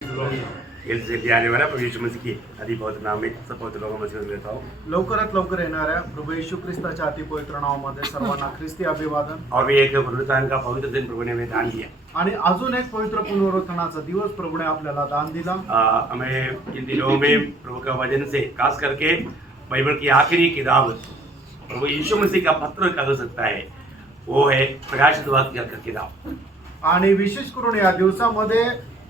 आने वाला प्रभु यीशु मसीह की अति पवित्र नाम में सब पवित्र लोगों में लेता हूँ। लवकरात लवकर येणाऱ्या प्रभू येशू ख्रिस्ताच्या अति पवित्र नावामध्ये सर्वांना ख्रिस्ती अभिवादन। और भी एक पुनरुत्थान का पवित्र दिन प्रभु ने हमें दान दिया आणि अजून एक पवित्र पुनरुत्थानाचा दिवस प्रभूने आपल्याला दान दिला। हमें इन दिनों में प्रभु का वचन से खास करके बाइबल की आखिरी किताब प्रभु यीशु मसीह का पत्र कह सकता है, वो है प्रकाशित वाक्य का किताब। आणि विशेष करून या दिवसामध्ये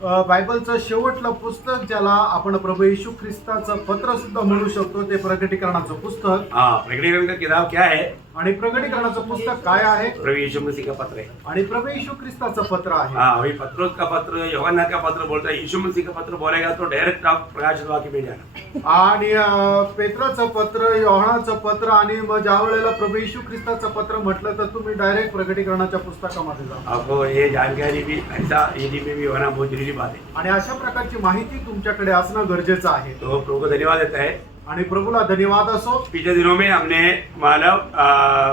बायबलचं शेवटलं पुस्तक ज्याला आपण प्रभू येशू ख्रिस्ताचं पत्र सुद्धा म्हणू शकतो ते प्रकटीकरणाचं पुस्तक। प्रकटीकरण का किताब क्या है? आणि प्रकटीकरणाचं पुस्तक काय आहे? प्रभु यीशु मसीह का पत्र है आणि प्रभू येशू ख्रिस्ताचं पत्र आहे। वही पत्रोस का पत्र, यूहन्ना का पत्र बोलता है, यीशु मसीह का पत्र बोलेगा तो डायरेक्ट आप प्रकाशित वाक्य में जाना। आणि पेत्राचं पत्र, योहानाचं पत्र आणि मग ज्या वेळेला प्रभू येशू ख्रिस्ताचं पत्र म्हटलं तर तुम्ही डायरेक्ट प्रकटीकरणाच्या पुस्तकामध्ये जा। आपको ये जानकारी भी ऐसा यदि में भी होना बहुत जरूरी बात है। आणि अशा प्रकारची माहिती तुमच्याकडे असणं गरजेचं आहे। तो प्रभु को धन्यवाद देता है। आणि प्रभूला धन्यवाद असो। पिछले दिनों में हमने मानव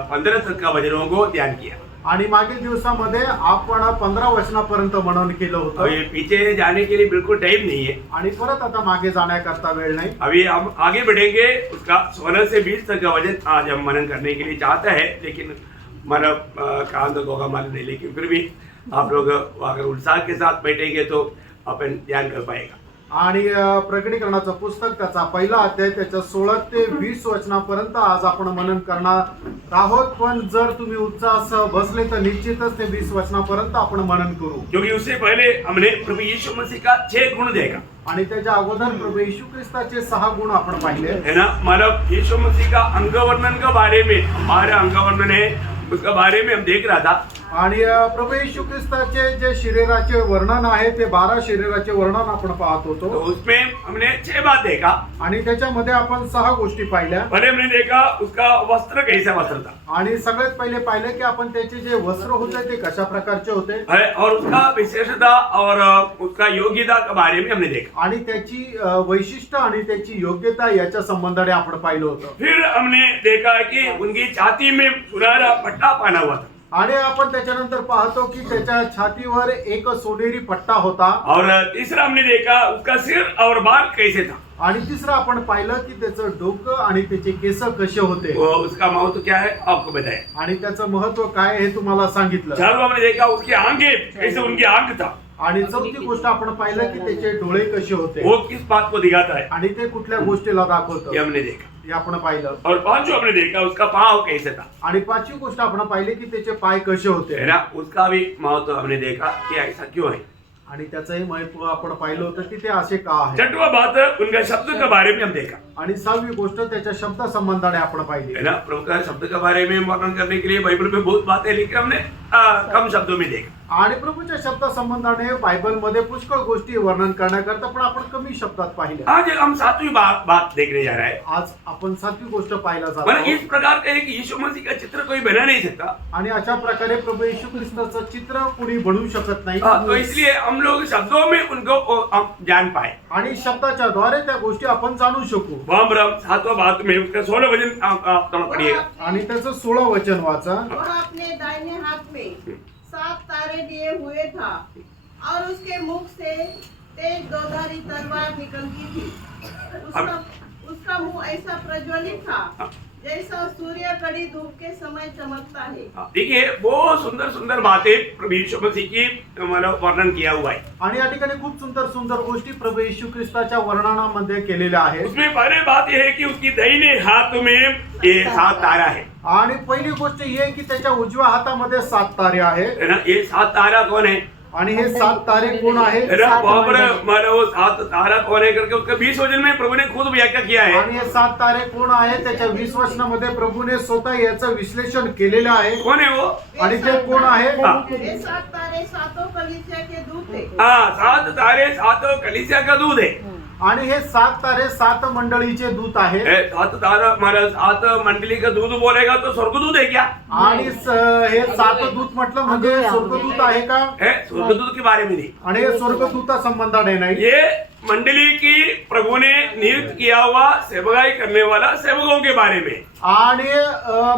15 तक का वचनों को ध्यान किया आणि मागील दिवसामध्ये आपण 15 वचनापर्यंत मनन केलं होतं। अभी पीछे जाने के लिए बिल्कुल टाइम नहीं है। आणि परत आता मागे जाण्याकरता वेळ नाही। अभी हम आगे बढ़ेंगे, उसका 16 से 20 तक का वचन आज हम मनन करने के लिए चाहता है, लेकिन मानव काम तो होगा मालूम नहीं, लेकिन फिर भी आप लोग अगर उत्साह के साथ बैठेंगे तो अपन ध्यान कर पाएगा। आणि प्रकटीकरणाचं पुस्तक त्याचा पहिला अध्याय त्याच्या 16 ते 20 वचनापर्यंत आज आपण मनन करणार आहोत। पण जर तुम्ही उत्साहासह बसले तर निश्चितच ते 20 वचनापर्यंत आपण मनन करू, क्योंकि उससे पहले हमने प्रभु यीशु मसीह का 6 गुण देखा। आणि त्याच्या अगोदर प्रभू येशू ख्रिस्ताचे 6 गुण आपण पाहिले है ना। मानव यीशु मसीह का अंग वर्णन के बारे में, हमारा अंग वर्णन है उसका बारे में हम देख रहा था। आणि प्रभू येशू ख्रिस्ताचे जे शरीराचे वर्णन आहे ते 12 शरीराचे वर्णन आपण पाहत होतो। तो उसमें हमने 6 बात देखा आणि त्याच्यामध्ये आपण 6 गोष्टी पाहिल्या। पहले हमने देखा उसका वस्त्र कैसा वस्त्र था, आणि सगळ्यात पहिले पाहिलं की आपण त्याचे जे वस्त्र होते ते कशा प्रकारचे होते, और उसका विशेषता और उसका योग्यता के बारे में हमने देखा। आणि त्याची वैशिष्ट्य आणि त्याची योग्यता याच्या संबंधाने आपण पाहिलं होतं। फिर हमने देखा कि उनकी छाती में सुनहरा पट्टा पहना हुआ था, आणि आपण त्याच्यानंतर पाहतो की त्याच्या छातीवर एक सोनेरी पट्टा होता। और तीसरा हमने देखा उसका सिर और बाल कैसे था, आणि तिसरं आपण पाहिलं की त्याचं डोकं आणि त्याचे केस कसे होते, वो उसका महत्व क्या है आपको बताया। आणि त्याचं महत्व काय हे तुम्हाला सांगितलं। चारों हमने देखा उसकी आंखें कैसे, उनकी आंख था, आणि चौथी गोष्ट आपण पाहिलं की त्याचे डोळे कसे होते, वो किस बात को दिखाता है, आणि ते कुठल्या गोष्टीला दाखवतं ये हमने देखा। हे आपण पाहिलं। और पांचवा हमने देखा उसका पाँव कैसे था, आणि पाचवी गोष्ट आपण पाहिली की त्याचे पाय कसे होते, है ना। उसका भी महत्व हमने देखा कि ऐसा क्यों है। आणि त्याचंही महत्व आपण पाहिलं होतं की ते असे का आहे। छठवा बात उनका शब्द के बारे में हम देखा, आणि 6वी गोष्ट त्याच्या शब्द संबंधाने आपण पाहिली। है ना। प्रभु का शब्द के बारे में वर्णन करने के लिए बाइबल में बहुत बातें लिखी, हमने कम शब्दों में देखा। आणि प्रभूच्या शब्द संबंधाने बायबल मध्ये पुष्कळ गोष्टी वर्णन करण्याकरता पण आपण कमी शब्दात पाहिल्या। आज हम 7वीं बात देखने जा रहे हैं। आज आपण 7वी गोष्ट पाहायला जात मतलब आहोत। इस प्रकार का एक यीशु मसीह का चित्र कोई बना नहीं सकता, आणि अशा प्रकारे प्रभू येशू ख्रिस्ताचं चित्र कोणी बनवू शकत नाही। तो इसलिए हम लोग शब्दों में उनको हम जान पाए, आणि शब्दाच्या द्वारे त्या गोष्टी आपण जाणू शकू। वहां पर हम 7वां बात में उसका 16 वचन आप थोड़ा पढ़िएगा। आणि त्याचं 16 वचन वाचा। वह अपने दाहिने हाथ में 7 तारे लिए हुए था और उसके मुख से तेज दोधारी तलवार निकलती थी। उसका मुंह ऐसा प्रज्वलित था जैसा सूर्य कड़ी धूप के समय चमकता है। देखिए बहुत सुंदर सुंदर बातें प्रभु यीशु मसीह की मतलब वर्णन किया हुआ है। आणि या ठिकाणी खूप सुंदर सुंदर गोष्टी प्रभू येशू ख्रिस्ताच्या वर्णनामध्ये केलेल्या आहेत। उसमें पहले बात यह है कि उसकी दाहिने हाथ में ये 7 तारा है। आणि पहिली गोष्ट ही आहे की त्याच्या उजव्या हातामध्ये 7 तारे आहेत। है ना। ये 7 तारा कौन है? आणि हे 7 तारे कोण आहेत? है ना। वहां पर मतलब वो 7 तारा कौन है करके उसका 20 वचन में प्रभु ने खुद व्याख्या किया है। आणि हे 7 तारे कोण आहेत त्याच्या 20 वचनामध्ये प्रभूने स्वतः याचं विश्लेषण केलेलं आहे। कौन है वो? आणि ते कोण आहे? ये 7 तारे सातों कलीसिया के दूत थे। 7 तारे 7 कलीसिया का दूध है। आणि हे 7 तारे 7 मंडळीचे दूत आहेत। 7 तारा मतलब 7 मंडली का दूध बोलेगा तो स्वर्गदूत है क्या? आणि हे 7 दूत म्हटलं म्हणजे स्वर्गदूत आहे का? है स्वर्गदूत के बारे में नहीं, आणि हे स्वर्गदूता संबंधाने नाही। ये मंडली की प्रभु ने नियुक्त किया हुआ सेवकाई करने वाला सेवकों के बारे में। आणि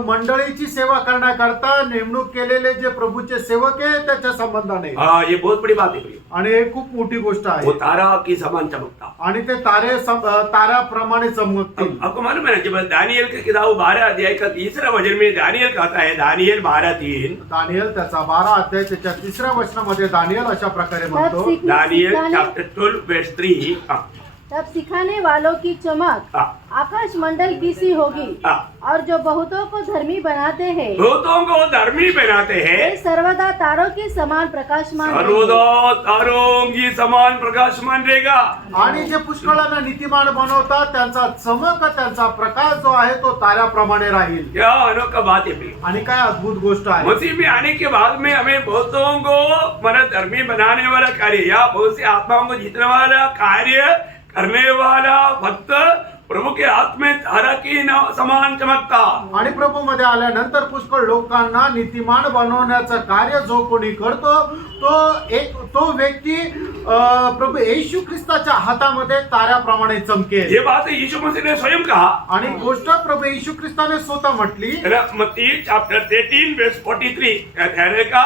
मंडळीची सेवा करण्याकरता नेमणूक केलेले जे प्रभूचे सेवक आहे त्याच्या संबंधाने हाँ, ये बहुत बड़ी बात है भैया। आणि हे खूप मोठी गोष्ट वो आहे तारा की समान चमकता। आणि ते ताऱ्याप्रमाणे चमकतील। आपको मालूम है ना, जब दानियल की किताब 12 अध्याय का 3रा वचन में दानियल कहता है, दानियल 12:3, दानियल त्याचा 12 अध्याय त्याच्या 3ऱ्या वचनामध्ये दानियल अशा प्रकारे म्हणतो, दानियल चैप्टर 12 verse 3। तब सिखाने वालों की चमक आकाश मंडल की सी होगी, और जो बहुतों को धर्मी बनाते हैं बहुतों को धर्मी बनाते हैं, वे सर्वदा तारों के समान प्रकाशमान रहेंगे। सर्वदा तारों की समान प्रकाशमान रहेगा। आणि जे पुष्कळांना नीतिमान बनवतात त्यांचा चमक त्यांचा प्रकाश जो आहे तो ताऱ्याप्रमाणे राहील। क्या अनोखा बात है भैया। आणि काय अद्भुत गोष्ट आहे। मसीह में आने के बाद में हमें बहुतों को हमारा धर्मी बनाने वाला कार्य या बहुत सी आत्माओं को जीतने वाला कार्य करने वाला भक्त प्रभु के हाथ में तारा की समान चमकता। आणि प्रभू मध्ये आल्यानंतर पुष्कळ लोकांना नीतिमान बनवण्याचं कार्य जो कोणी करतो तो व्यक्ती प्रभु येशू ख्रिस्ताच्या हातामध्ये ताऱ्याप्रमाणे चमकेल। ये बात यीशु मसीह ने स्वयं कहा। आणि गोष्ट प्रभु येशू ख्रिस्ताने स्वतः म्हटली। मत्ती चैप्टर 13 verse 43 का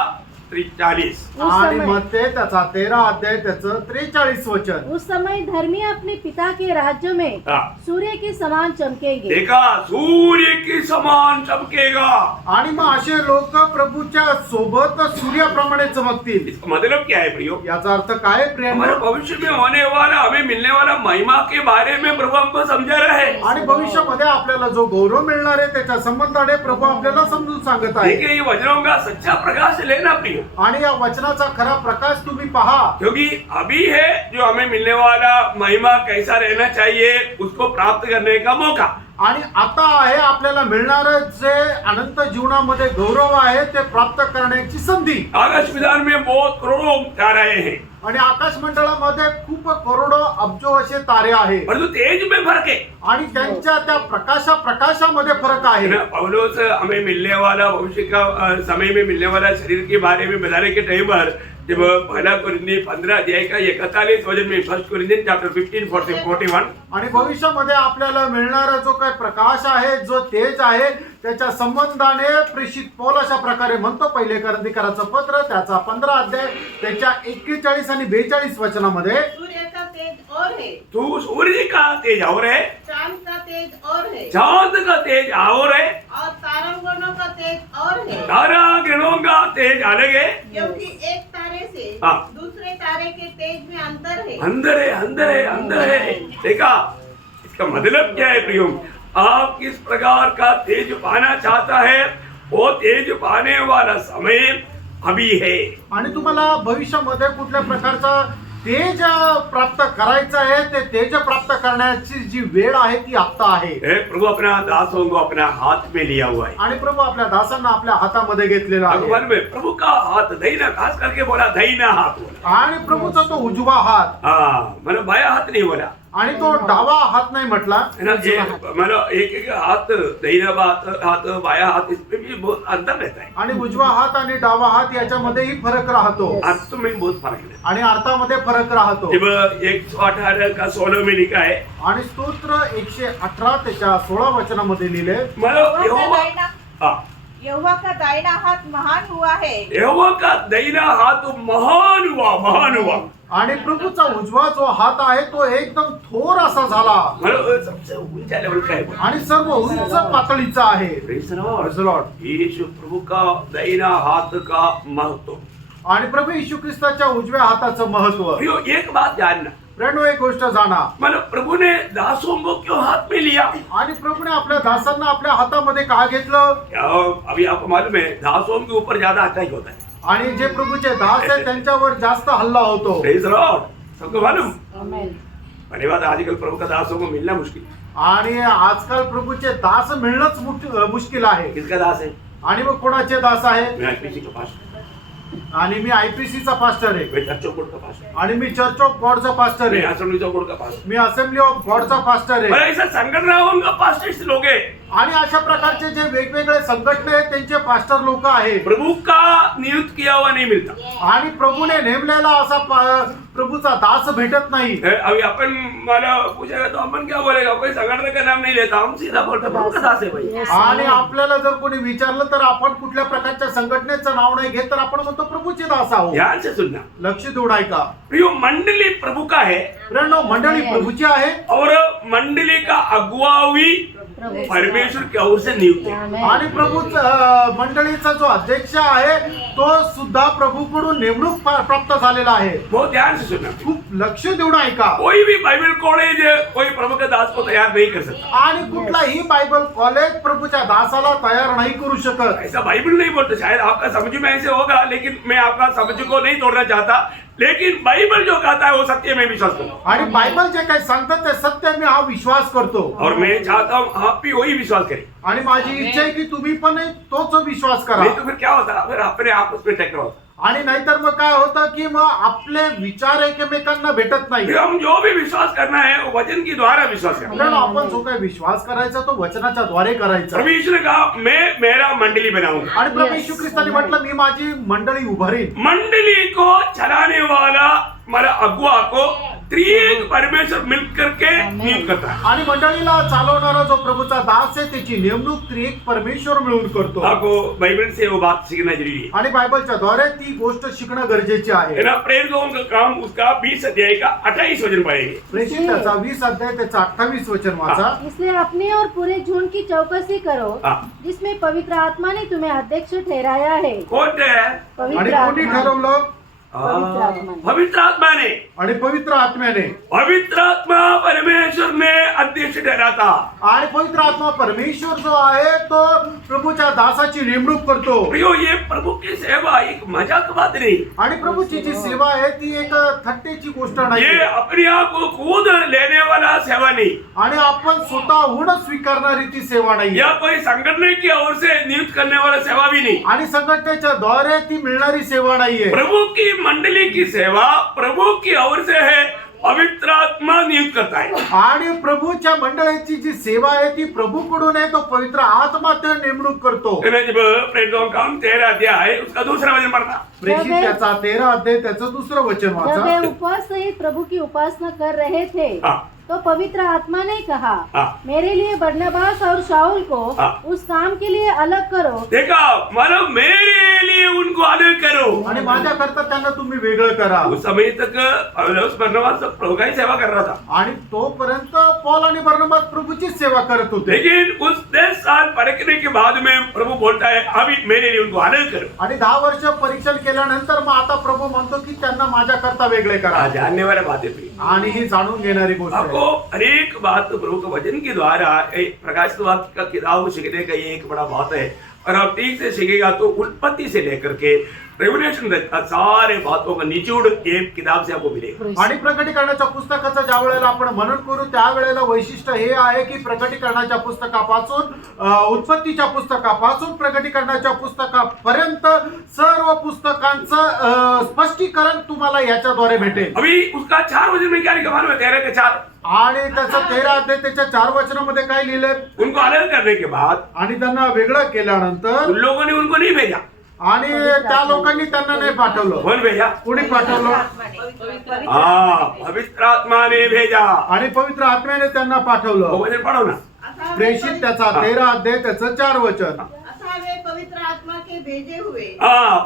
43। आणि मत्ते त्याचा 13 अध्याय त्याचं 43 वचन। उस समय धर्मी अपने पिता के राज्य में सूर्य के समान चमकेंगे। देखा, सूर्य की समान चमकेगा। आणि मग असे लोक प्रभूच्या सोबत सूर्याप्रमाणे चमकतील। इसका मतलब क्या है प्रियो? याचा अर्थ काय प्रियांनो? हमारे भविष्य में होने वाला हमें मिलने वाला महिमा के बारे में प्रभु हमको समझा रहा है। आणि भविष्यामध्ये आपल्याला जो गौरव मिळणार आहे त्याच्या संबंधाने प्रभु आपल्याला समजून सांगत आहे। देखिए, ये वचनों का सच्चा प्रकाश लेना प्रियो, आणि या वचनाचा खरा प्रकाश तुम्ही पहा, क्योंकि अभी है जो हमें मिलने वाला महिमा कैसा रहना चाहिए उसको प्राप्त करने का मौका। आणि आता आहे आपल्याला मिळणार जे अनंत जीवनामध्ये गौरव आहे ते प्राप्त करण्याची संधी। आकाश विधान में बहुत करोड़ों तारे हैं, आणि आकाश मंडळामध्ये खूप करोडो अब्जो असे तारे आहेत, परंतु तेज में फर्क है। आणि त्यांच्या त्या प्रकाशामध्ये फरक आहे। पौलुस हमें मिलने वाला भविष्य का समय में मिलने वाला शरीर के बारे में बताने के टाइम पर जब पहला कुरिन्थी 15 अध्याय का 41 वचन में 1 कुरिन्थियन चैप्टर 15:41 आणि भविष्यामध्ये आपल्याला मिळणारा जो काही प्रकाश आहे जो तेज आहे त्याच्या संबंधाने प्रेषित पौल अशा प्रकारे म्हणतो, पहिले करंथीकराचं पत्र त्याचा 15 अध्याय त्याच्या 41 आणि 42 वचनामध्ये, सूर्य का तेज और है, तू सूर्य का तेज और है, चांद का तेज और है, चांद का तेज और है, और तारागणों का तेज और है। तारा गणों का तेज अलग है, क्योंकि एक तारे से दूसरे तारे के तेज में अंतर है। अंदर है, अंदर है, अंदर है। देखा, इसका मतलब क्या है प्रियो? आप किस प्रकार का तेज पाना चाहता है, वो तेज पाने वाला समय अभी है। आणि तुम्हाला भविष्यामध्ये कुठल्या प्रकारचा तेज प्राप्त करायचं आहे ते तेज प्राप्त करण्याची जी वेळ आहे ती आता आहे। प्रभु अपना दासों को अपना हाथ में लिया हुआ है। आणि प्रभु आपल्या दासांना आपल्या हातामध्ये घेतलेला आहे। भगवान में प्रभु का हाथ दाहिना, खास करके बोला दाहिना हाथ बोला। आणि प्रभूचा तो उजवा हात, मतलब बाया हाथ नहीं बोला, आणि तो डावा हात नाही म्हटला, मतलब एक हाथ दाहिना हाथ बाया हाथ, इसमें भी बहुत अंतर रहता है। आणि उजवा हात आणि डावा हात याच्यामध्येही फरक राहतो, अर्थ में बहुत फर्क है। आणि अर्थामध्ये फरक राहतो। जब 118 का 16 में लिखा है, आणि स्तोत्र 118 त्याच्या 16 वचनामध्ये लिहिले, मतलब यहोवा का दाहिना हाथ महान हुआ है। यहोवा का दाहिना हाथ महान हुआ, महान हुआ। आणि प्रभूचा उजवा जो हात आहे तो एकदम थोर असा झाला, मतलब सबसे ऊंचा लेवल का है। आणि सर्व उंच पातळीचा आहे। Praise the Praise the Lord. यीशु प्रभु का दाहिना हाथ का महत्व। आणि प्रभू येशू ख्रिस्ताच्या उजव्या हाताचं महत्व। प्रियो, एक बात जानना, प्रेरणो एक गोष्ट जाणा, मतलब प्रभु ने दासों को क्यों हाथ में लिया? आणि प्रभूने आपल्या दासांना आपल्या हातामध्ये का घेतलं? अभी आपको मालूम है, दासों के ऊपर ज्यादा अटैक होता है। आणि जे प्रभूचे दास आहेत त्यांच्यावर जास्त हल्ला होतो। Praise the Lord. सबको मालूम? आमेन। पहली बात, आजकल प्रभु का दासों को मिलना मुश्किल है। आणि आजकाल प्रभूचे दास मिळणंच मुश्किल आहे। किसका दास है? आणि मग कोणाचे दास आहे? मैं किसी के पास आणि मी IPC चा पास्टर आहे मैं चर्च ऑफ गॉड का पास्टर आणि मी चर्च ऑफ गॉडचा पास्टर मैं आहे असेंबली ऑफ गॉड का पास्टर मी असेंब्ली ऑफ गॉडचा पास्टर और आहे ऐसा संगठनाओं का पास्टर्स लोग हैं आणि अशा प्रकारचे जे वेगवेगळे संघटने आहेत त्यांचे पास्टर लोक आहेत प्रभु का नियुक्त किया हुआ नहीं मिलता आणि प्रभूने नेमलेला असा प्रभूचा दास भेटत नाही अभी अपन मला पूछेगा तो अपन क्या बोलेगा कोई संगठन का नाम नहीं लेता हम सीधा बोलते प्रभु का दास है भाई Yes, आणि amen. आपल्याला जर कोणी विचारलं तर आपण कुठल्या प्रकारच्या संघटनेचं नाव नाही घेत तर आपण म्हणतो प्रभूचे दास आहोत ध्यान से सुनना लक्ष देऊन ऐका प्रियो मंडली प्रभु का है प्रियांनो, मंडळी प्रभूची आहे और मंडली का अगुवावी प्रभु परमेश्वर की ओर से नियुक्त है Amen. आणि प्रभू मंडळीचा जो अध्यक्ष आहे तो सुद्धा प्रभूकडून नेमणूक प्राप्त झालेला आहे बहुत ध्यान से सुनना खूप लक्ष देऊन ऐका कोई भी बाइबल कॉलेज कोई प्रभु के दास को तैयार नहीं कर सकता आणि कुठलाही बायबल कॉलेज प्रभूच्या दासाला तयार नाही करू शकत ऐसा बाइबल नहीं बोलते शायद आपका समझ में ऐसे होगा लेकिन मैं आपका समझ को नहीं तोड़ना चाहता लेकिन बाइबल जो कहता है वो सत्य में विश्वास करो आणि बायबल जे काही सांगतात ते सत्य मी हा विश्वास करतो और मैं चाहता हूँ आप भी वही विश्वास करें आणि माझी इच्छा आहे की तुम्ही पण तोच विश्वास करा नहीं तो फिर क्या होता फिर अपने आप उसमें टकराव होता आणि नाहीतर मग काय होतं की मग आपले विचार एकमेकांना भेटत नाही फिर हम जो भी विश्वास करना है वो वचन के द्वारा विश्वास करना कारण आपण जो काही विश्वास करायचा तो वचनाच्या द्वारे करायचा प्रभु यीशु ने कहा मैं मेरा मंडली बनाऊंगा आणि प्रभू येशू ख्रिस्ताने म्हटलं मी माझी मंडळी उभारीन मंडली को चलाने वाला हमारा अगुआ को त्रिएक परमेश्वर मिल करके नियुक्त करता है आणि मंडळीला चालवणारा जो प्रभूचा दास आहे त्याची नेमणूक त्रिएक परमेश्वर मिळून करतो आपको बाइबल से वो बात सीखना जरूरी है आणि बायबलच्या द्वारे ती गोष्ट शिकणं गरजेचे आहे है ना प्रेरितों का काम उसका 20 अध्याय का 28 वचन पढ़ेंगे प्रेषित त्याचा 20 अध्याय त्याचा 28 वचन वाचा इसलिए अपने और पूरे झुंड की चौकसी करो हाँ। जिसमें पवित्र आत्मा ने तुम्हें अध्यक्ष ठहराया है कौन है आणि पवित्र कोणी आत्मा ठरवलं पवित्र आत्मा ने. पवित्र आत्मा ने आणि पवित्र आत्म्याने पवित्र आत्मा परमेश्वर ने अध्यक्ष ठहराता आणि पवित्र आत्मा परमेश्वर जो आहे तो प्रभूच्या दासाची नेमणूक करतो प्रियो ये प्रभु की सेवा एक मजाक बात नहीं आणि प्रभूची जी सेवा आहे ती एक थट्टेची गोष्ट नाही ये अपने आप को खुद लेने वाला सेवा नहीं आणि आपण स्वतःहून स्वीकारणारी ती सेवा नाही या कोई संगठन की ओर से नियुक्त करने वाला सेवा भी नहीं आणि संघटनेच्या द्वारे ती मिळणारी सेवा नाहीये प्रभु की मंडली की सेवा प्रभु की ओर से है पवित्र आत्मा नियुक्त करता है आणि प्रभूच्या मंडळीची जी सेवा आहे ती प्रभूकडून आहे तो पवित्र आत्मा ते नेमणूक करतो जब प्रेरितों का 13 अध्याय उसका दूसरा वचन पढ़ना प्रेषित त्याचा 13 अध्याय त्याचं दुसरं वचन जब वे वाचा उपवास सहित प्रभु की उपासना कर रहे थे हाँ। तो पवित्र आत्मा ने कहा हाँ। मेरे लिए बरनबास और शाऊल को हाँ। उस काम के लिए अलग करो देखा मतलब मेरे लिए उनको अलग करो आणि माझ्याकरता त्यांना तुम्ही वेगळं करा उस समय तक पौलुस बरनबास प्रभु का ही सेवा कर रहा था आणि तोपर्यंत पौल आणि बर्नबास प्रभूचीच सेवा करत होते लेकिन उस 10 साल परखने के बाद में प्रभु बोलता है अभी मेरे लिए उनको अलग करो आणि 10 वर्ष परीक्षण केल्यानंतर मग आता प्रभू म्हणतो की त्यांना माझ्याकरता वेगळे करा जानने वाला बात है आणि ही जाणून घेणारी गोष्ट आपको आहे हर एक बात प्रभु के वचन के द्वारा प्रकाश वाक्य का किताब सीखने का ये एक बड़ा बात है और आप ठीक से सीखेगा तो उत्पत्ति से लेकर के रेवल्यूशन तक सारे बातों का निचोड़ ये किताब से आपको मिलेगा आणि प्रकटीकरणाच्या पुस्तकाचं ज्या वेळेला आपण मनन करू त्यावेळेला वैशिष्ट्य हे आहे की प्रकटीकरणाच्या पुस्तकापासून उत्पत्तीच्या पुस्तकापासून प्रकटीकरणाच्या पुस्तकापर्यंत सर्व पुस्तकांचं स्पष्टीकरण तुम्हाला याच्याद्वारे भेटेल अभी उसका 4 वचन में क्या लिखा मालूम है 13 के 4 आणि त्याचं 13 अध्याय त्याच्या 4 वचनामध्ये काय लिहिलंय उनको अलग करने के बाद आणि त्यांना वेगळं केल्यानंतर उन लोगों ने उनको नहीं भेजा आणि त्या लोकांनी त्यांना नाही पाठवलं कौन भेजा कोणी पाठवलं पवित्र आत्मा ने भेजा आणि पवित्र आत्म्याने त्यांना पाठवलं वो वचन पढ़ो ना प्रेषित त्याचा 13 अध्याय त्याचं 4 वचन अतः वे पवित्र आत्मा के भेजे हुए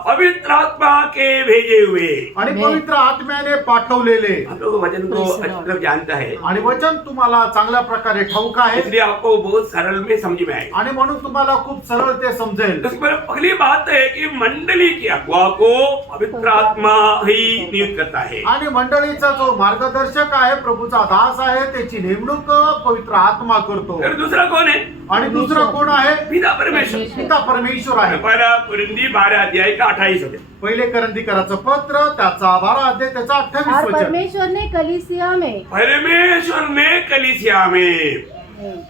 पवित्र आत्मा के भेजे हुए आणि पवित्र आत्म्याने पाठवलेले हम लोग वचन को अच्छी तरह जानता है आणि वचन तुम्हाला चांगल्या प्रकारे ठाऊक आहे इसलिए आपको बहुत सरल में समझ में आएगा आणि म्हणून तुम्हाला खूप सरळ ते समजेल तो इसमें पहली बात है कि मंडली के अगुआ को पवित्र आत्मा ही नियुक्त करता है आणि मंडळीचा जो मार्गदर्शक आहे प्रभूचा दास आहे त्याची नेमणूक पवित्र आत्मा करतो फिर दूसरा कौन है आणि दुसरं कोण आहे पिता परमेश्वर पिता परमेश्वर आहे पहला कुरिन्दी 12 अध्याय का 28 वचन पहिले करंदीकराचं पत्र त्याचा 12 अध्याय त्याचा 28 और वचन परमेश्वर ने कलीसिया में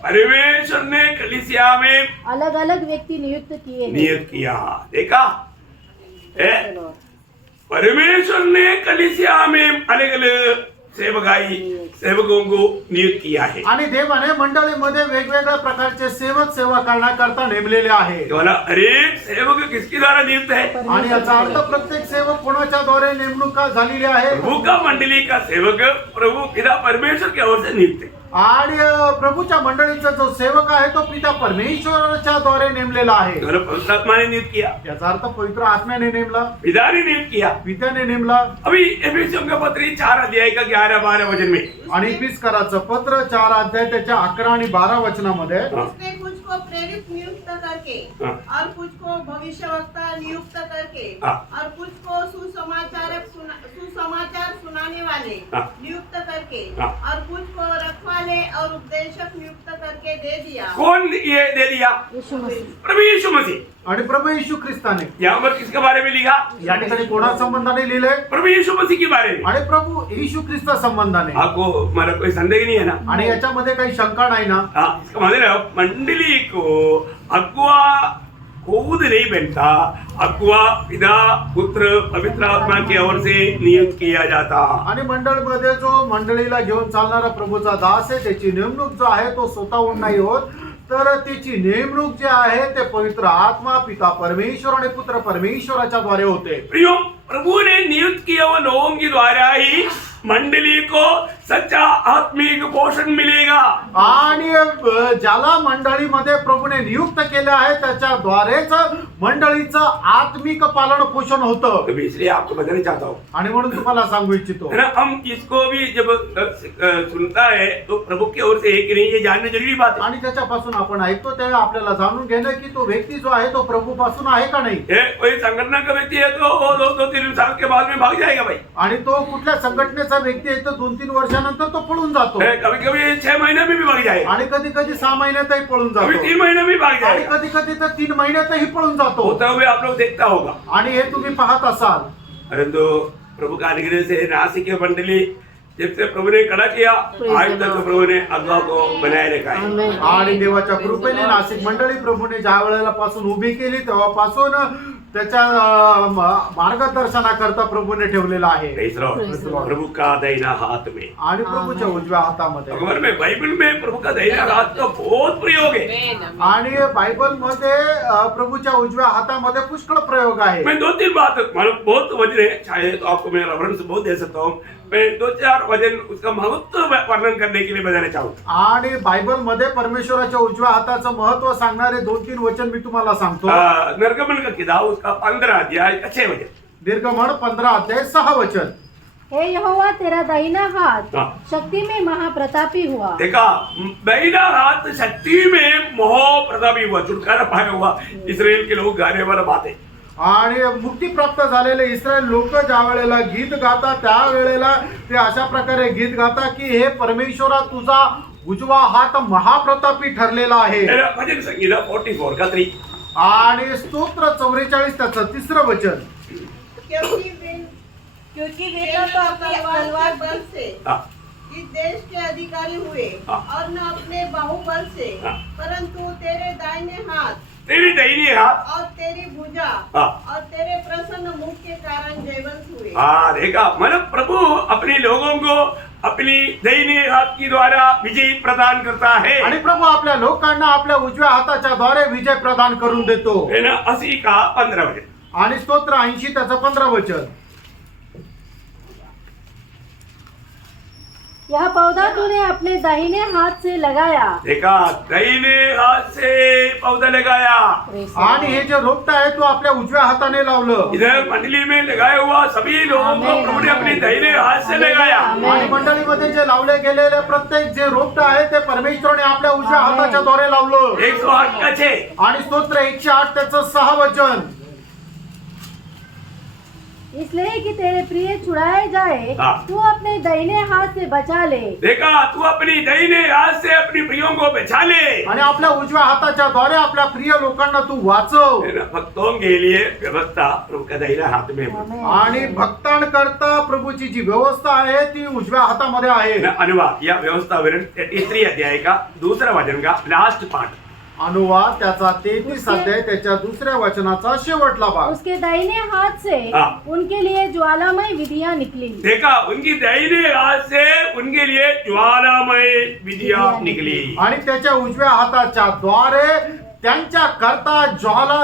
परमेश्वर ने कलीसिया में अलग अलग व्यक्ति नियुक्त किए हैं। नियुक्त किया देखा परमेश्वर ने कलीसिया में अलग अलग सेवकों को नियुक्त किया है। आणि देवाने मंडळीमध्ये वेगवेगळ्या प्रकारचे सेवक सेवा करण्याकरता नेमलेले आहे. केवल अनेक सेवक किसके द्वारा नियुक्त है? आणि याचा अर्थ प्रत्येक सेवक कोणाच्या द्वारे नेमणूक झालेली आहे? प्रभु का मंडली का सेवक प्रभु पिता परमेश्वर की ओर से नियुक्त है। आणि प्रभूच्या मंडळीचा जो सेवक आहे तो पिता परमेश्वराच्या द्वारे नेमलेला आहे. केवल पवित्र आत्मा ने नियुक्त किया, याचा अर्थ पवित्र आत्म्याने नेमला, पिता ने नियुक्त किया। पित्याने नेमला. अभी एफिसियों का पत्र 4 अध्याय का 11-12 वचन में आणि इफिसकराचं पत्र 4 अध्याय त्याच्या 11 आणि 12 वचनामध्ये उसने कुछ को प्रेरित नियुक्त करके और कुछ को भविष्यवक्ता नियुक्त करके और कुछ को सुसमाचार सुनाने वाले नियुक्त करके और कुछ को रखवाले और उपदेशक नियुक्त करके दे दिया। कौन ये दे दिया? यीशु मसीह। प्रभु यीशु मसीह। आणि प्रभु येशू ख्रिस्ताने यहाँ पर किसके बारे में लिखा? या ठिकाणी कोणा संबंधाने लिहिलंय? प्रभु यीशु मसीह के बारे में। आणि प्रभु येशू ख्रिस्ता संबंधाने. आपको हमारा कोई संदेह नहीं है ना? आणि याच्यामध्ये काही शंका नाही ना? हाँ, इसका मतलब मंडली को अगुआ खुद नहीं बनता, अगुआ पिता पुत्र पवित्र आत्मा की ओर से नियुक्त किया जाता। आणि मंडळमध्ये जो मंडळीला घेऊन चालणारा प्रभूचा दास आहे त्याची नेमणूक जो आहे तो स्वतःहून नाही होत, तर त्याची नेमणूक जी आहे ते पवित्र आत्मा पिता परमेश्वर आणि पुत्र परमेश्वराच्या द्वारे होते. प्रियो, प्रभु ने नियुक्त किए हुए लोगों के द्वारा ही मंडली को सच्चा आत्मिक पोषण मिलेगा। आणि ज्याला मंडळीमध्ये प्रभूने नियुक्त केले आहे त्याच्याद्वारेच मंडळीचं आत्मिक पालन पोषण होतं. तो इसलिए आपको बताना चाहता हूँ, आणि म्हणून तुम्हाला सांगू इच्छितो, है ना, हम इसको भी जब सुनता है तो प्रभु की ओर से है कि नहीं ये जानना जरूरी बात है। आणि त्याच्यापासून आपण ऐकतो तेव्हा आपल्याला जाणून घेणं की तो व्यक्ती जो आहे तो प्रभूपासून आहे का नाही. ये कोई संगठन का व्यक्ति है तो वो 2-3 साल के बाद में भाग जाएगा भाई। आणि तो कुठल्या संघटनेचा व्यक्ती आहे तो 2-3 वर्षानंतर तो पळून जातो. कभी कभी 6 महीने में भी भाग जाएगा, आणि कधी कधी 6 महिन्यातही पळून कभी जातो, 3 महीने में भाग आणि जाएगा। कधी कधी तर 3 महिन्यातही पळून जातो. होता हुए आप लोग देखता होगा। आणि हे तुम्ही पाहत असाल. परंतु प्रभु का अनुग्रह से नासिक की मंडली जब से प्रभु ने खड़ा किया आज तक प्रभु ने अगुआ को बनाए रखा है। आमेन। आणि देवाच्या कृपेने नाशिक मंडळी प्रभूने ज्या वेळेला पासून उभी केली तेव्हापासून त्याच्या मार्गदर्शनाकरता प्रभूने ठेवलेला आहे. Praise the Lord। प्रभु का दाहिना हाथ में, आणि प्रभूच्या उजव्या हातामध्ये. भगवान में बाइबल में प्रभु का दाहिना हाथ का बहुत प्रयोग है। आणि बायबल मध्ये प्रभूच्या उजव्या हातामध्ये पुष्कळ प्रयोग आहे. मैं 2-3 बात मतलब बहुत वजन है, शायद तो आपको मैं रेफरेंस बहुत दे सकता हूँ। मैं 2-4 वजन उसका महत्व वर्णन करने के लिए बताना चाहूँगा। आणि बायबल मध्ये परमेश्वराच्या उजव्या हाताचं महत्व सांगणारे 2-3 वचन मी तुम्हाला सांगतो. निर्गमन का किताब उसका 15 अध्याय 6 वचन। निर्गमन 15 अध्याय 6 वचन. हे यहोवा तेरा दाहिना हाथ हाँ। शक्ति में महाप्रतापी हुआ। देखा, दाहिना हाथ शक्ती में महाप्रतापी हुआ, छुटकारा पाया हुआ इस्राएल के लोग गाने वाला बात है। आणि मुक्ती प्राप्त झालेले इस्रायल लोक ज्या वेळेला गीत गातात त्या वेळेला ते अशा प्रकारे गीत गातात की हे परमेश्वरा तुझा उजवा हात महाप्रतापी ठरलेला आहे. भजन संगीता 44 का 3। आणि स्तोत्र 44 त्याचं 3रं वचन. क्योंकि वे न तो तलवार के बल से हाँ। इस देश के अधिकारी हुए और न अपने बाहुबल से, परंतु तेरे दाहिने हाथ, तेरी दाहिनी हाथ और तेरी भुजा और तेरे प्रसन्न मुख के कारण जयवंत हुए। हाँ, देखा, मतलब प्रभु अपने लोगों को अपनी दाहिने हाथ की द्वारा विजय प्रदान करता है। आणि प्रभू आपल्या लोकांना आपल्या उजव्या हाताच्या द्वारे विजय प्रदान करून देतो. है ना, 80 का 15 वचन। आणि स्तोत्र 80 त्याचं 15 वचन. यह पौधा तूने अपने दाहिने हाथ से लगाया। देखा, दाहिने हाथ से पौधा लगाया। आणि हे जे रोपट आहे तो आपल्या उजव्या हाताने लावलं. इधर मंडली में लगाया हुआ सभी लोगों को प्रभु ने अपने दाहिने हाथ से लगाया। आणि मंडळीमध्ये जे लावले गेलेले प्रत्येक जे रोपट आहे ते परमेश्वराने आपल्या उजव्या हाताच्या द्वारे लावलं. 108 का 6। आणि स्तोत्र 108 त्याचं 6 वचन. इसलिए कि तेरे प्रिय छुड़ाए जाए, हाँ। तू अपने दाहिने हाथ से बचा ले। देखा, तू अपनी दाहिने हाथ से अपनी प्रियों को बचा ले। आणि आपल्या उजव्या हाताच्या द्वारे आपल्या प्रिय लोकांना तू वाचव. है ना, भक्तों के लिए व्यवस्था प्रभु का दाहिना हाथ में है। आमेन। आणि भक्तांकरता प्रभूची जी व्यवस्था आहे ती उजव्या हातामध्ये आहे. है ना, अनुवाद या व्यवस्था विवरण 33 अध्याय का 2रा वचन का लास्ट पार्ट। अनुवाद त्याचा 33 अध्याय त्याच्या दुसऱ्या वचनाचा शेवटला भाग. उसके दाहिने हाथ से हाँ। उनके लिए ज्वालामय विधियां निकली। देखा, उनकी दाहिने हाथ से उनके लिए ज्वालामय विधियां निकली। आणि त्याच्या उजव्या हाताच्या द्वारे त्यांच्या करता ज्वाला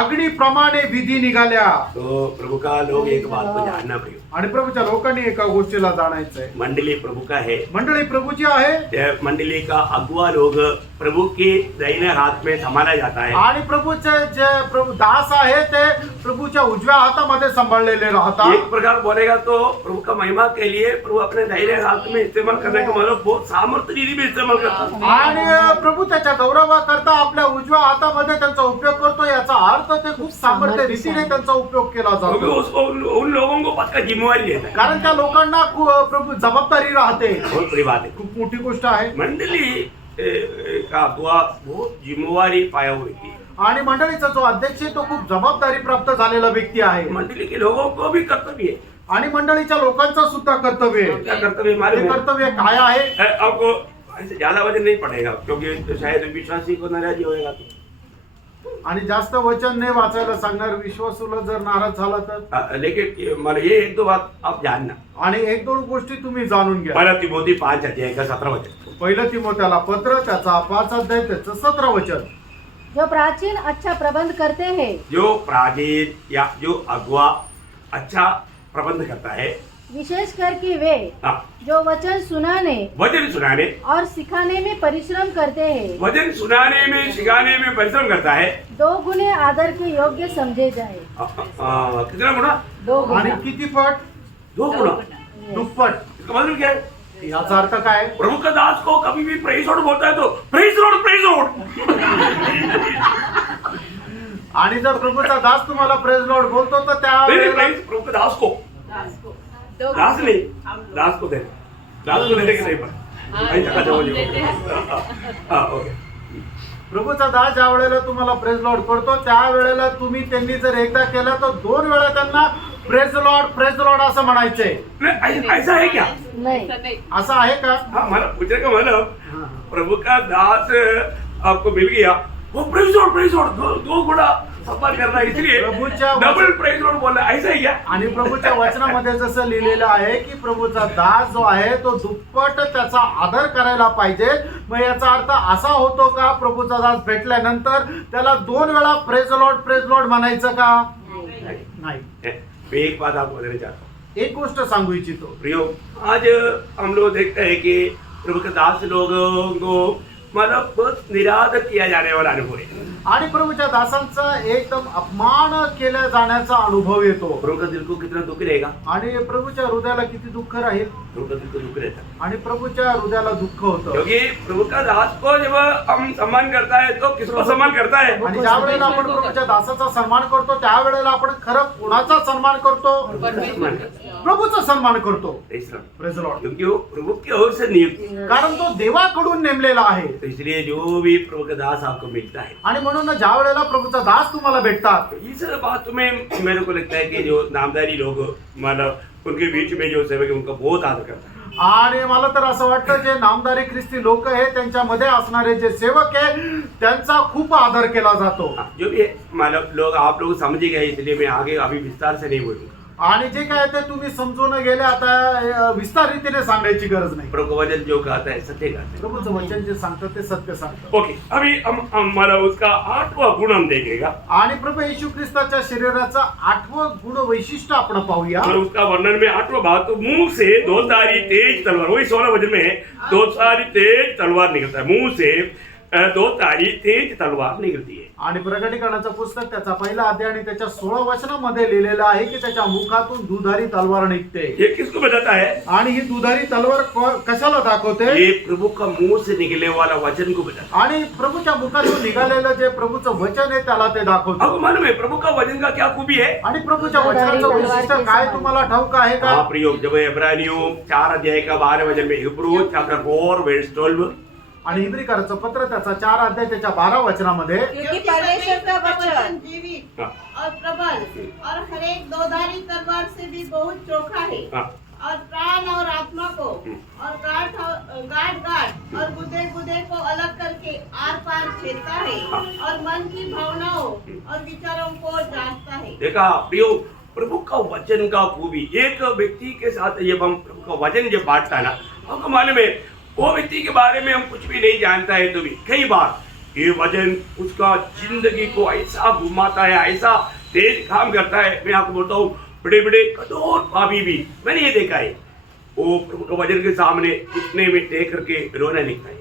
अग्निप्रमाणे विधी निघाल्या. तो प्रभु का लोग एक बात को जानना भाई, आणि प्रभूच्या लोकांनी एका गोष्टीला जाणायचंय, मंडली प्रभु का है। मंडळी प्रभूची आहे ये मंडली का अगुआ लोग प्रभु के दाहिने हाथ में संभाला जाता है। आणि प्रभूचे जे प्रभू दास आहे ते प्रभूच्या उजव्या हातामध्ये सांभाळलेले राहतात. एक प्रकार बोलेगा तो प्रभु का महिमा के लिए प्रभु अपने दाहिने हाथ में इस्तेमाल करने का मतलब बहुत सामर्थ्य रीति में इस्तेमाल करता है। आणि प्रभू त्याच्या गौरवाकरता आपल्या उजव्या हातामध्ये त्यांचा उपयोग करतो. याचा अर्थ ते खूप सामर्थ्य रीतीने त्यांचा उपयोग केला क्योंकि जातो. उसको उन लोगों को पद का जिम्मेवारी देता है। कारण त्या लोकांना प्रभू जबाबदारी राहते. बहुत बड़ी बात है। खूप मोठी गोष्ट आहे. मंडली का अगुआ बहुत जिम्मेवारी पाया हुई थी। आणि मंडळीचा जो अध्यक्ष आहे तो खूप जबाबदारी प्राप्त झालेला व्यक्ती आहे. मंडली के लोगों को भी कर्तव्य है। आणि मंडळीच्या लोकांचं सुद्धा कर्तव्य आहे. क्या कर्तव्य ते मालूम है? कर्तव्य काय आहे? आपको ऐसे ज्यादा वजन नहीं पड़ेगा क्योंकि शायद विश्वासी को नाराजी होएगा तो। आणि जास्त वचन नाही वाचायला सांगणार. विश्वासूला जर नाराज झाला तर. लेकिन मतलब ये एक दो बात आप जानना। आणि एक दोन गोष्टी तुम्ही जाणून घ्या. पहला तिमोथी 5 अध्याय का 17 वचन। पहिलं तिमोथ्याला पत्र त्याचा 5 अध्याय त्याचं 17 वचन. जो प्राचीन अच्छा प्रबंध करते हैं, जो प्राचीन या जो अगुआ अच्छा प्रबंध करता है, विशेष कर कि वे हाँ, जो वचन सुनाने वचन सुनाने और सिखाने में परिश्रम करते हैं, वचन सुनाने में सिखाने में परिश्रम करता है। 2 गुने आदर के योग्य समझे जाए। कितना गुना? 2 आणि गुना। किती पट? 2 गुना। दुप्पट. इसका मतलब क्या है? याचा अर्थ काय? प्रभु का दास को कभी भी प्रेज लॉर्ड बोलता है तो प्रेज लॉर्ड, प्रेज लॉर्ड। आणि जर प्रभूचा दास तुम्हाला प्रेज लॉर्ड बोलतो तर त्या नहीं, वेळेला प्रेज प्रभु का दास को, दास नहीं, दास को देने, दास को देने के नहीं पर नहीं चका जाओ। ओके। प्रभूचा दास ज्या वेळेला तुम्हाला प्रेज लॉर्ड करतो त्या वेळेला तुम्ही त्यांनी जर एकदा केलं तर 2 वेळा त्यांना प्रेज लॉर्ड असं म्हणायचंय. ऐसा है क्या? नहीं। असं आहे का? हाँ, मतलब पूछने का मतलब प्रभु का दास आपको मिल गया, वो प्रेज लॉर्ड 2 गुना सम्मान करना, इसलिए प्रभुच्या डबल प्रेज लॉर्ड बोलना, ऐसा ही क्या? आणि प्रभूच्या वचनामध्ये जसं लिहिलेलं आहे की प्रभूचा दास जो आहे तो दुप्पट त्याचा आदर करायला पाहिजे. मग याचा अर्थ असा होतो का प्रभूचा दास भेटल्यानंतर त्याला 2 वेळा प्रेज लॉर्ड म्हणायचं का? नाही. मैं एक बात आपको बताना चाहता हूँ। एक गोष्ट सांगू इच्छितो. प्रियो, आज हम लोग देखते हैं कि प्रभु के दास लोगों को मतलब बहुत निरादर किया जाने वाला अनुभव है। आणि प्रभूच्या दासांचा एकदम अपमान केल्या जाण्याचा अनुभव येतो. प्रभु का दिल को कितना दुख रहेगा? आणि प्रभूच्या हृदयाला किती दुःख राहील. प्रभु का दिल को दुख रहता है, आणि प्रभूच्या हृदयाला दुःख होतं. क्योंकि प्रभु का दास को जब हम सम्मान करता है तो किसको सम्मान करता है? आणि ज्या वेळेला आपण प्रभूच्या दासाचा सन्मान करतो त्यावेळेला आपण खरं कुणाचा सन्मान करतो? सम्मान करता है। प्रभूचा सन्मान करतो. Praise Lord. Praise Lord. क्योंकि वो प्रभु की ओर से नियुक्त, कारण तो देवाकडून नेमलेला आहे. तो इसलिए जो भी प्रभु का दास आपको मिलता है, आणि म्हणून ज्या वेळेला प्रभूचा दास तुम्हाला भेटतात इस बात में मेरे को लगता है कि जो नामधारी लोग मतलब उनके बीच में जो सेवक है उनका बहुत आदर करता है। आणि मला तर असं वाटतं जे नामधारी ख्रिस्ती लोक आहे त्यांच्यामध्ये असणारे जे सेवक आहे त्यांचा खूप आदर केला जातो. जो भी है मतलब लोग आप लोग समझ गए, इसलिए मैं आगे अभी विस्तार से नहीं बोलूंगा। आणि जे काय ते तुम्ही समजून गेले. आता विस्तार रीतीने सांगायची गरज नाही. प्रभु का वचन जो कहता है सत्य कहता है। प्रभूचं वचन जे सांगतं ते सत्य सांगतं. ओके, अभी हम हमारा उसका 8वां गुण हम देखेगा आणि प्रभू येशू ख्रिस्ताच्या शरीराचा 8वं गुण वैशिष्ट्य आपण पाहूया. और उसका वर्णन में 8वां भाग, तो मुंह से 2 धारी तेज तलवार, वही 16 वचन में है, 2 धारी तेज तलवार निकलता है, मुंह से 2 धारी तेज तलवार निकलती है। आणि प्रकटीकरणाचं पुस्तक त्याचा 1 अध्याय आणि त्याच्या 16 वचनामध्ये लिहिलेलं आहे की त्याच्या मुखातून दुधारी तलवार निघते. ये किसको बताता है? आणि ही दुधारी तलवार कशाला दाखवते? ये प्रभु का मुंह से निकलने वाला वचन को बताता है। आणि प्रभूच्या मुखातून निघालेलं जे प्रभूचं वचन आहे त्याला ते दाखवतं. आपको मालूम है प्रभु का वचन का क्या खूबी है? आणि प्रभूच्या वचनाचं वैशिष्ट्य काय तुम्हाला ठाऊक आहे का? हाँ प्रियो, जब इब्रानियों 4 अध्याय का 12 वचन में, हिब्रू चैप्टर 4 वर्स 12, आणि इब्रिकाराचं पत्र त्याचा 4 अध्याय त्याच्या 12 वचनामध्ये, क्योंकि परमेश्वर का वचन जीवित हाँ। और प्रबल और हर एक 2धारी तलवार से भी बहुत चोखा है हाँ। और प्राण और आत्मा को और गांठ और गुदे को अलग करके आर पार छेदता है और मन की भावनाओं और विचारों को जांचता है। देखा प्रियो, प्रभु का वचन का खूबी, एक व्यक्ति के साथ जब हम प्रभु का वचन जब बांटता है ना, हमको मालूम है वो व्यक्ति के बारे में हम कुछ भी नहीं जानता है, तो भी कई बार ये वचन उसका जिंदगी को ऐसा घुमाता है, ऐसा तेज काम करता है। मैं आपको बोलता हूँ, बड़े बड़े कठोर पापी भी मैंने ये देखा है, वो प्रभु का वचन के सामने उठने में टेक करके रोने लगता है।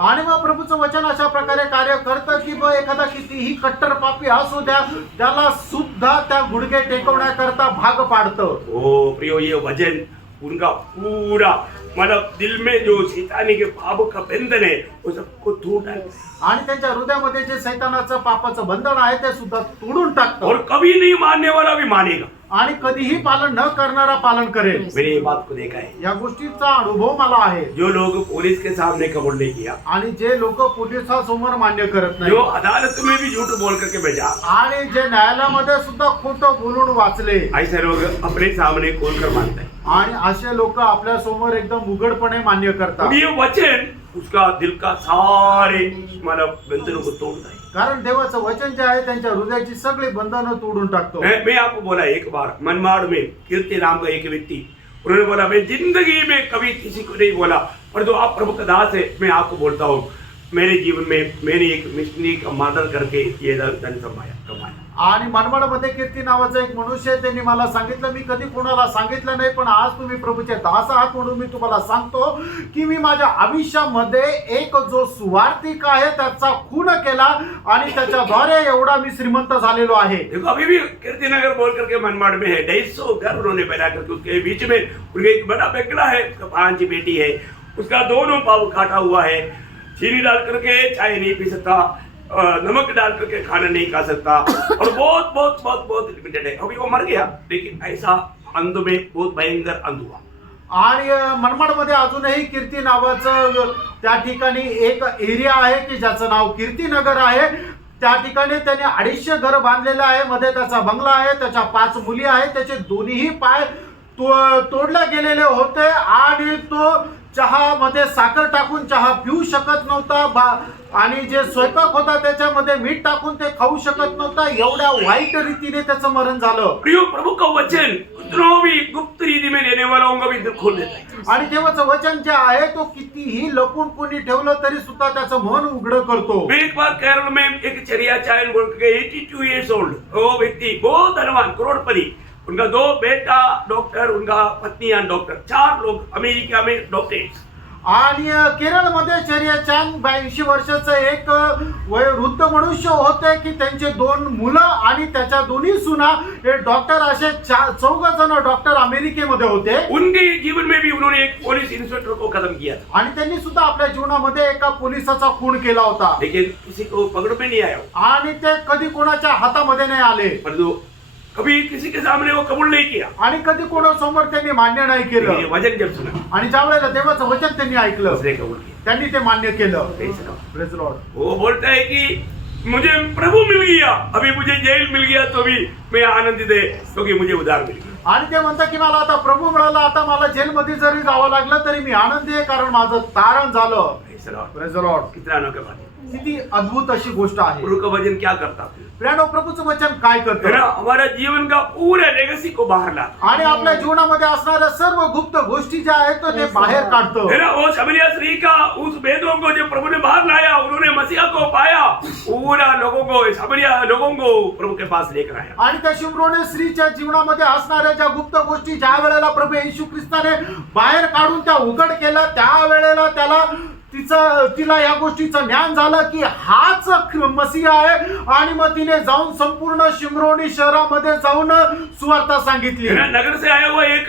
आणि मग प्रभूचं वचन अशा प्रकारे कार्य करतं की मग एखादा कितीही कट्टर पापी असू द्या, त्याला सुद्धा त्या गुडघे टेकवण्याकरता भाग पाडतं। ओ प्रियो, ये वचन उनका पूरा मतलब दिल में जो शैतानी के पाप का बंधन है वो सबको तोड़ डालता आणि त्यांच्या हृदयामध्ये जे शैतानाचं पापाचं बंधन आहे ते सुद्धा तोडून है टाकतं और कभी नहीं मानने वाला भी मानेगा। आणि कधीही पालन न करणारा पालन करेल। मैंने ये बात को देखा है, या गोष्टीचा अनुभव मला आहे। जो लोग पुलिस के सामने कबूल नहीं किया, आणि जे लोक पोलिसांसमोर मान्य करत जो नाही अदालत में भी झूठ बोल करके भेजा, आणि जे न्यायालयामध्ये सुद्धा खोटं बोलून वाचले, ऐसे लोग अपने सामने खोलकर मानते हैं। आणि असे लोक आपल्या समोर एकदम उघडपणे मान्य करतात। ये वचन उसका दिल का सारे मतलब बंधनों को तोड़ता है। कारण देवाचं वचन जे आहे त्यांच्या हृदयाची सगळी बंधनं तोडून टाकतो। मैं आपको बोला एक बार मनमाड़ में कीर्ति नाम का एक व्यक्ति, उन्होंने बोला मैं जिंदगी में कभी किसी को नहीं बोला, पर जो आप प्रभु का दास है, मैं आपको बोलता हूँ मेरे जीवन में मैंने एक मिशनरी का मर्डर करके ये धन कमाया। आणि मनमाडमध्ये कीर्ती नावाचा एक मनुष्य आहे, त्यांनी मला सांगितलं, मी कधी कोणाला सांगितलं नाही, पण आज तुम्ही प्रभूचे दास आहात म्हणून मी तुम्हाला सांगतो की मी माझ्या आयुष्यामध्ये एक जो सुवार्थिक आहे त्याचा खून केला आणि त्याच्याद्वारे एवढा मी श्रीमंत झालेलो आहे। देखो अभी भी कीर्ति नगर बोल करके मनमाड़ में है, 150 घर उन्होंने पैदा करके उसके बीच में उनके एक बड़ा बेगड़ा है, उसका 5 बेटी है, उसका दोनों पाँव काटा हुआ है, चीनी डाल करके चाय नहीं पी सकता, नमक डाल करके खाना नहीं खा सकता, और बहुत बहुत बहुत बहुत लिमिटेड है। अभी वो मर गया, लेकिन ऐसा अंध में बहुत भयंकर अंध हुआ। आणि मनमाडमध्ये अजूनही कीर्ती नावाचं त्या ठिकाणी एक एरिया आहे की ज्याचं नाव कीर्तीनगर आहे। त्या ठिकाणी त्याने 250 घर बांधलेलं आहे, मध्ये त्याचा बंगला आहे, त्याच्या 5 मुली आहेत, त्याचे दोन्ही पाय तोडले गेलेले होते आणि तो चहामध्ये साखर टाकून चहा पिऊ शकत नव्हता आणि जे स्वयंपाक होता त्याच्यामध्ये मीठ टाकून ते खाऊ शकत नव्हता। एवढ्या वाईट रीतीने त्याचं मरण झालं। प्रियो, प्रभु का वचन कितना भी गुप्त रीति में लेने वालों का भी दिल खोल देता है। आणि देवाचं वचन जे आहे तो कितीही लपून कोणी ठेवलं तरी सुद्धा त्याचं मन उघड करतो। मैं एक बार केरल में एक चरिया चायन बोल के 82 इयर्स ओल्ड वो व्यक्ति बहुत धनवान करोड़पति, उनका 2 बेटा डॉक्टर, उनका पत्नी डॉक्टर, 4 लोग अमेरिका में डॉक्टर्स। आणि केरळमध्ये चर्याचान 82 वर्षाचं एक वयोवृद्ध मनुष्य होते की त्यांचे 2 मुलं आणि त्याच्या दोन्ही सुना हे डॉक्टर, असे 4 जण डॉक्टर अमेरिकेमध्ये होते। उनके जीवन में भी उन्होंने एक पुलिस इंस्पेक्टर को खत्म किया था, आणि त्यांनी सुद्धा आपल्या जीवनामध्ये एका पोलिसाचा खून केला होता, लेकिन किसी को पकड़ में नहीं आया। आणि ते कधी कोणाच्या हातामध्ये नाही आले, परंतु कभी किसी के सामने वो कबूल नहीं किया। आणि कधी कोणासमोर त्यांनी मान्य नाही लेकिन ये केलं, वचन जब सुना आणि ज्या वेळेला देवाचं वचन त्यांनी ऐकलं उसने कबूल किया। त्यांनी ते मान्य केलं। Praise the Lord. Praise the Lord. वो बोलता है कि मुझे प्रभु मिल गया, अभी मुझे जेल मिल गया तो भी मैं आनंदित है क्योंकि मुझे उद्धार मिल गया। आणि ते म्हणतात की मला आता प्रभू मिळाला, आता मला जेलमध्ये जरी जावं लागलं तरी मी आनंदी आहे, कारण माझं तारण झालं। Praise the Lord. Praise the Lord. कितना अनोखा बात है। किती अद्भुत अशी गोष्ट आहे। प्रभु का वचन क्या करता है प्रियानो, प्रभूचं वचन काय ना, करतं हमारा जीवन का पूरा लेगेसी को बाहर लाता आणि आपल्या जीवनामध्ये असणाऱ्या सर्व गुप्त गोष्टी ज्या आहेत तो ते बाहेर है काढतं। ना। वो शमरिया स्त्री का उस भेदों को जो प्रभु ने बाहर लाया, उन्होंने मसीहा को पाया, पूरा लोगों को, शमरिया लोगों को प्रभु के पास लेकर आया। आणि त्या शिमरोने स्त्रीच्या जीवनामध्ये असणाऱ्या ज्या गुप्त गोष्टी ज्या वेळेला प्रभू येशू ख्रिस्ताने बाहेर काढून त्या उघड केल्या, त्या वेळेला तिला या गोष्टीचं ज्ञान झालं की हाच मसीहा आहे, आणि मग तिने जाऊन संपूर्ण शिमरोनी शहरामध्ये जाऊन सुवार्ता सांगितली। है ना, नगर से आया हुआ एक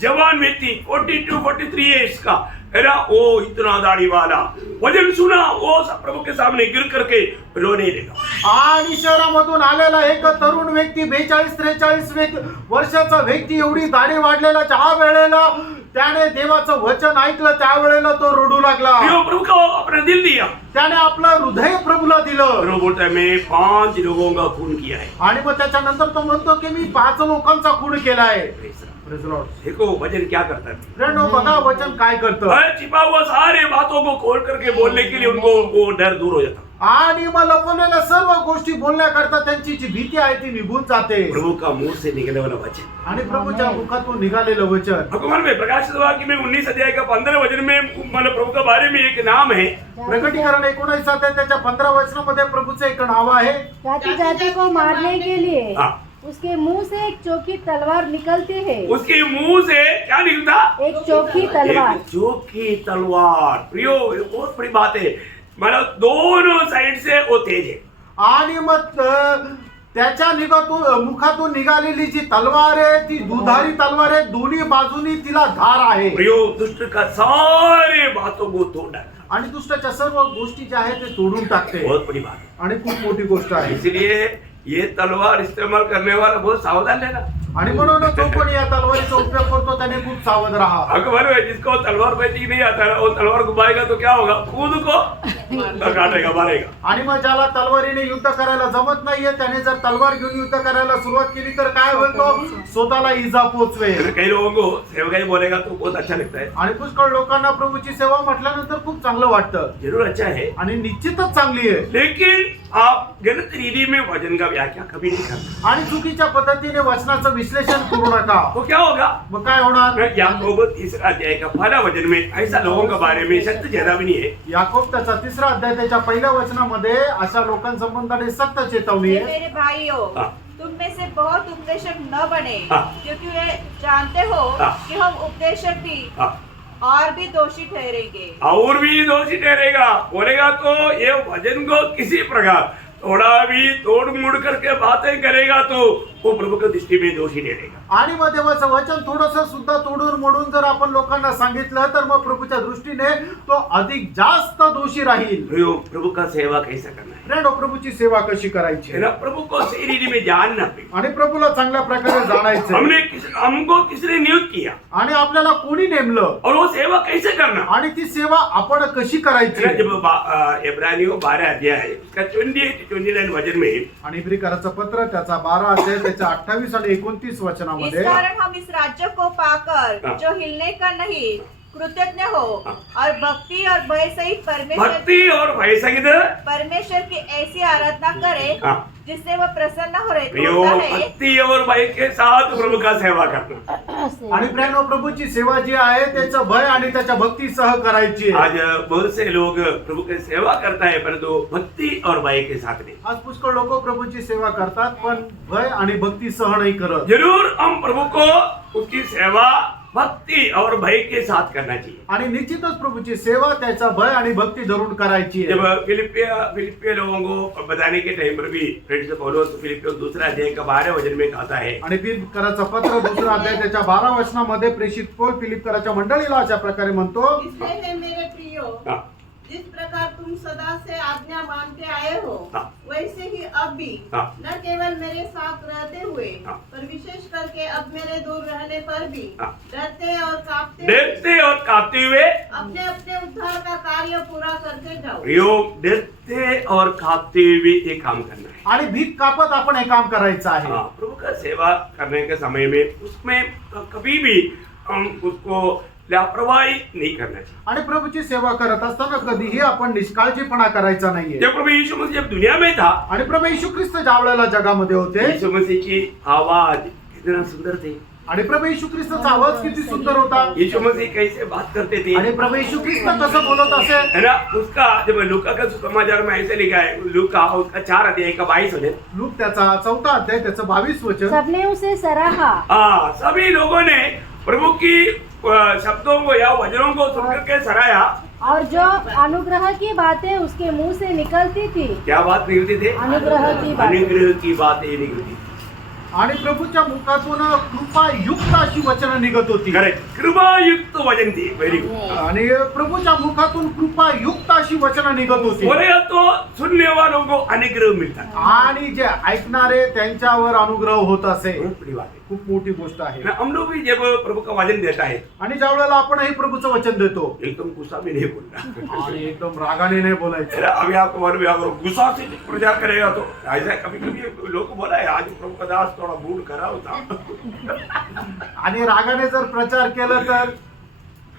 जवान व्यक्ति 42-43 इयर्स का, है ना, वो इतना दाढ़ी वाला, वचन सुना, वो प्रभु के सामने गिर करके रोने लगा। आणि शहरामधून आलेला एक तरुण व्यक्ती 42-43 वर्षाचा व्यक्ती, एवढी दाढी वाढलेला, ज्या वेळेला त्याने देवाचं वचन ऐकलं त्यावेळेला तो रडू लागला। प्रभु को अपना दिल दिया, त्याने आपलं हृदय प्रभूला दिलं। प्रभु बोलता है मैं 5 लोगों का खून किया है। आणि मग त्याच्यानंतर तो म्हणतो की मी 5 लोकांचा खून केला आहे। Praise the Lord. देखो वचन क्या करता है। फ्रेंडो बघा वचन काय करतं छिपा हुआ सारे बातों को खोल करके बोलने के लिए उनको वो डर दूर हो जाता। आणि मग लपवलेल्या सर्व गोष्टी बोलण्याकरता त्यांची जी भीती आहे ती निघून जाते प्रभु का मुंह से निकलने वाला वचन। आणि प्रभूच्या मुखातून निघालेलं वचन। आपको मालूम है प्रकाशित वाक्य में 19 अध्याय का 15 वचन में मतलब प्रभु के बारे में एक नाम है। प्रकटीकरण 19 अध्याय त्याच्या 15 वचनामध्ये प्रभूचं एक नाव आहे। जाति जाति को मारने के लिए हाँ। उसके मुंह से एक चौकी तलवार निकलती है। उसके मुंह से क्या निकलता? एक चौकी तलवार। एक चौकी तलवार। प्रियो ये बहुत बड़ी बात है, मतलब दोनों साइड से वो तेज है। आणि मग त्याच्या मुखातून निघालेली जी तलवार आहे ती दुधारी तलवार आहे, दोन्ही बाजूनी तिला धार आहे। प्रियो दुष्ट का सारे बातों को तोड़ डालता। आणि दुष्टाच्या सर्व गोष्टी ज्या आहेत ते तोडून टाकते। बहुत बड़ी बात है। आणि खूप मोठी गोष्ट आहे। इसलिए ये तलवार इस्तेमाल करने वाला बहुत सावधान रहना। आणि म्हणून जो कोणी या तलवारीचा उपयोग करतो त्याने खूप सावध राहा। आपको मालूम है जिसको तलवार बैठी नहीं आता है वो तलवार घुमाएगा तो क्या होगा? खुद को काटेगा, मारेगा। आणि मग ज्याला तलवारीने युद्ध करायला जमत नाहीये त्याने जर तलवार घेऊन युद्ध करायला सुरुवात केली तर काय होईल? तो स्वतःला इजा पोचवेल। कई लोगों को सेवकाई बोलेगा तो बहुत अच्छा लगता है। आणि पुष्कळ लोकांना प्रभूची सेवा म्हटल्यानंतर खूप चांगलं वाटतं। जरूर अच्छा है, आणि निश्चितच चांगली आहे। लेकिन आप गलत रीति में वचन का व्याख्या कभी नहीं करना। आणि चुकीच्या पद्धतीने वचनाचं विश्लेषण करू नका। तो क्या होगा? मग काय होणार? याकूब 3 अध्याय का पहला वचन में ऐसा लोगों के बारे में सत्य ज्यादा भी नहीं है। याकूब त्याचा 3 अध्याय त्याच्या पहिल्या वचनामध्ये अशा लोकांसंबंधाने सक्त चेतावनी हे आहे। मेरे भाइयों, हाँ। तुम में से बहुत उपदेशक न बने, हाँ। क्योंकि वे जानते हो हाँ। कि हम उपदेशक भी हाँ। और भी दोषी ठहरेंगे। और भी दोषी ठहरेगा। बोलेगा तो ये वचन को किसी प्रकार थोड़ा भी तोड़ मुड़ करके बातें करेगा तो वो प्रभु की दृष्टि में दोषी ठहरेगा। आणि मग देवाचं वचन थोडंसं सुद्धा तोडून मोडून जर आपण लोकांना सांगितलं तर मग प्रभूच्या दृष्टीने तो अधिक जास्त दोषी राहील। प्रभु का सेवा कैसा करना है? फ्रेंड, प्रभूची सेवा कशी करायची है ना? प्रभु को सही रीति में जानना भी। आणि प्रभूला चांगल्या प्रकारे जाणायचं। हमको किसने नियुक्त किया आणि आपल्याला कोणी नेमलं और वो सेवा कैसे करना आणि ती सेवा आपण कशी करायची। जब इब्रानियों 12 अध्याय है उसका 29 वचन में आणि इब्रिकराचं पत्र त्याचा 12 अध्याय त्याच्या 28 आणि 29 इस वचनामध्ये कारण हम इस राज्य को पाकर हाँ। जो हिलने का नहीं कृतज्ञ हो हाँ। और भक्ति और भय सहित भक्ति और भय सहित परमेश्वर की ऐसी आराधना करे हाँ। जिससे वह प्रसन्न हो प्रियो होता है। भक्ति और भय के साथ प्रभु का सेवा करना। आणि फ्रेंड, प्रभूची सेवा जी आहे त्याचं भय आणि त्याच्या भक्तीसह करायची आहे। आज बहुत से लोग प्रभु की सेवा करता है परंतु भक्ति और भय के साथ नहीं। आज पुष्कळ लोक प्रभूची सेवा करतात पण भय आणि भक्तीसह नाही करत। जरूर हम प्रभु को उसकी सेवा भक्ति और भय के साथ करना चाहिए। आणि निश्चितच प्रभूची सेवा त्याचा भय आणि भक्ती धरून करायची आहे। जब फिलिपिया लोगों को बताने के टाइम पर भी फ्रेंड्स पौलुस फिलिपियों 2 अध्याय का 12 वचन में कहता है। आणि फिलिप्पियराचं पत्र 2 अध्याय त्याच्या 12 वचनामध्ये प्रेषित पौल फिलिप्पियराच्या मंडळीला अशा प्रकारे म्हणतो, इसलिए हे मेरे प्रियो, हाँ। जिस प्रकार तुम सदा से आज्ञा मानते आए हो हाँ। वैसे ही अब भी हाँ। न केवल मेरे साथ रहते हुए हाँ। पर विशेष करके अब मेरे दूर रहने पर भी हाँ। डरते और डरते और कांपते हुए अपने अपने उद्धार का कार्य पूरा करते जाओ। प्रियो डरते और कांपते हुए ये काम करना है। आणि भीत कापत आपण हे काम करायचं आहे। हाँ, प्रभु का सेवा करने के समय में उसमें कभी भी हम उसको लापरवाही नहीं करना चाहिए। आणि प्रभूची सेवा करत असताना कधीही आपण निष्काळजीपणा करायचा नाहीये। जब प्रभु यीशु मसीह जब दुनिया में था, आणि प्रभू येशू ख्रिस्त ज्या वेळेला जगामध्ये होते यीशु मसीह की आवाज कितना सुंदर थी। आणि प्रभू येशू ख्रिस्तचा आवाज किती सुंदर होता। यीशु मसीह कैसे बात करते थे, आणि प्रभू येशू ख्रिस्त कसं बोलत असे, है ना? उसका जब लूका का सुसमाचार में ऐसे लिखा है, लूका उसका 4 अध्याय का 22 वचन। लूक त्याचा 4 अध्याय त्याचं 22 वचन। सबने उसे सराहा हाँ, सभी लोगों ने प्रभु की शब्दों को या वचनों को सुनकर के सराया। और जो अनुग्रह की बातें उसके मुंह से निकलती थी, क्या बात नहीं होती थी? अनुग्रह की बातें। अनुग्रह की बातें निकलती। आणि प्रभूच्या मुखातून कृपायुक्त अशी वचनं निघत होती। करेक्ट, कृपायुक्त वचन थी। Very good. आणि प्रभूच्या मुखातून कृपायुक्त अशी वचनं निघत होती। बोलेगा तो सुनने वालों को अनुग्रह मिलता है। आणि जे ऐकणारे त्यांच्यावर अनुग्रह होत असे। बहुत बड़ी बात है। खूप मोठी गोष्ट आहे ना हम लोग भी जब प्रभु का वचन देता है आणि ज्या वेळेला आपणही प्रभूचं वचन देतो एकदम गुस्सा में नहीं बोलना। आणि एकदम रागाने नाही बोलायचं। अरे अभी आपको मालूम है अगर गुस्सा से प्रचार करेगा तो ऐसा कभी कभी लोग को बोला है आज प्रभु का दास थोड़ा मूड खराब था। आणि रागाने जर प्रचार केला तर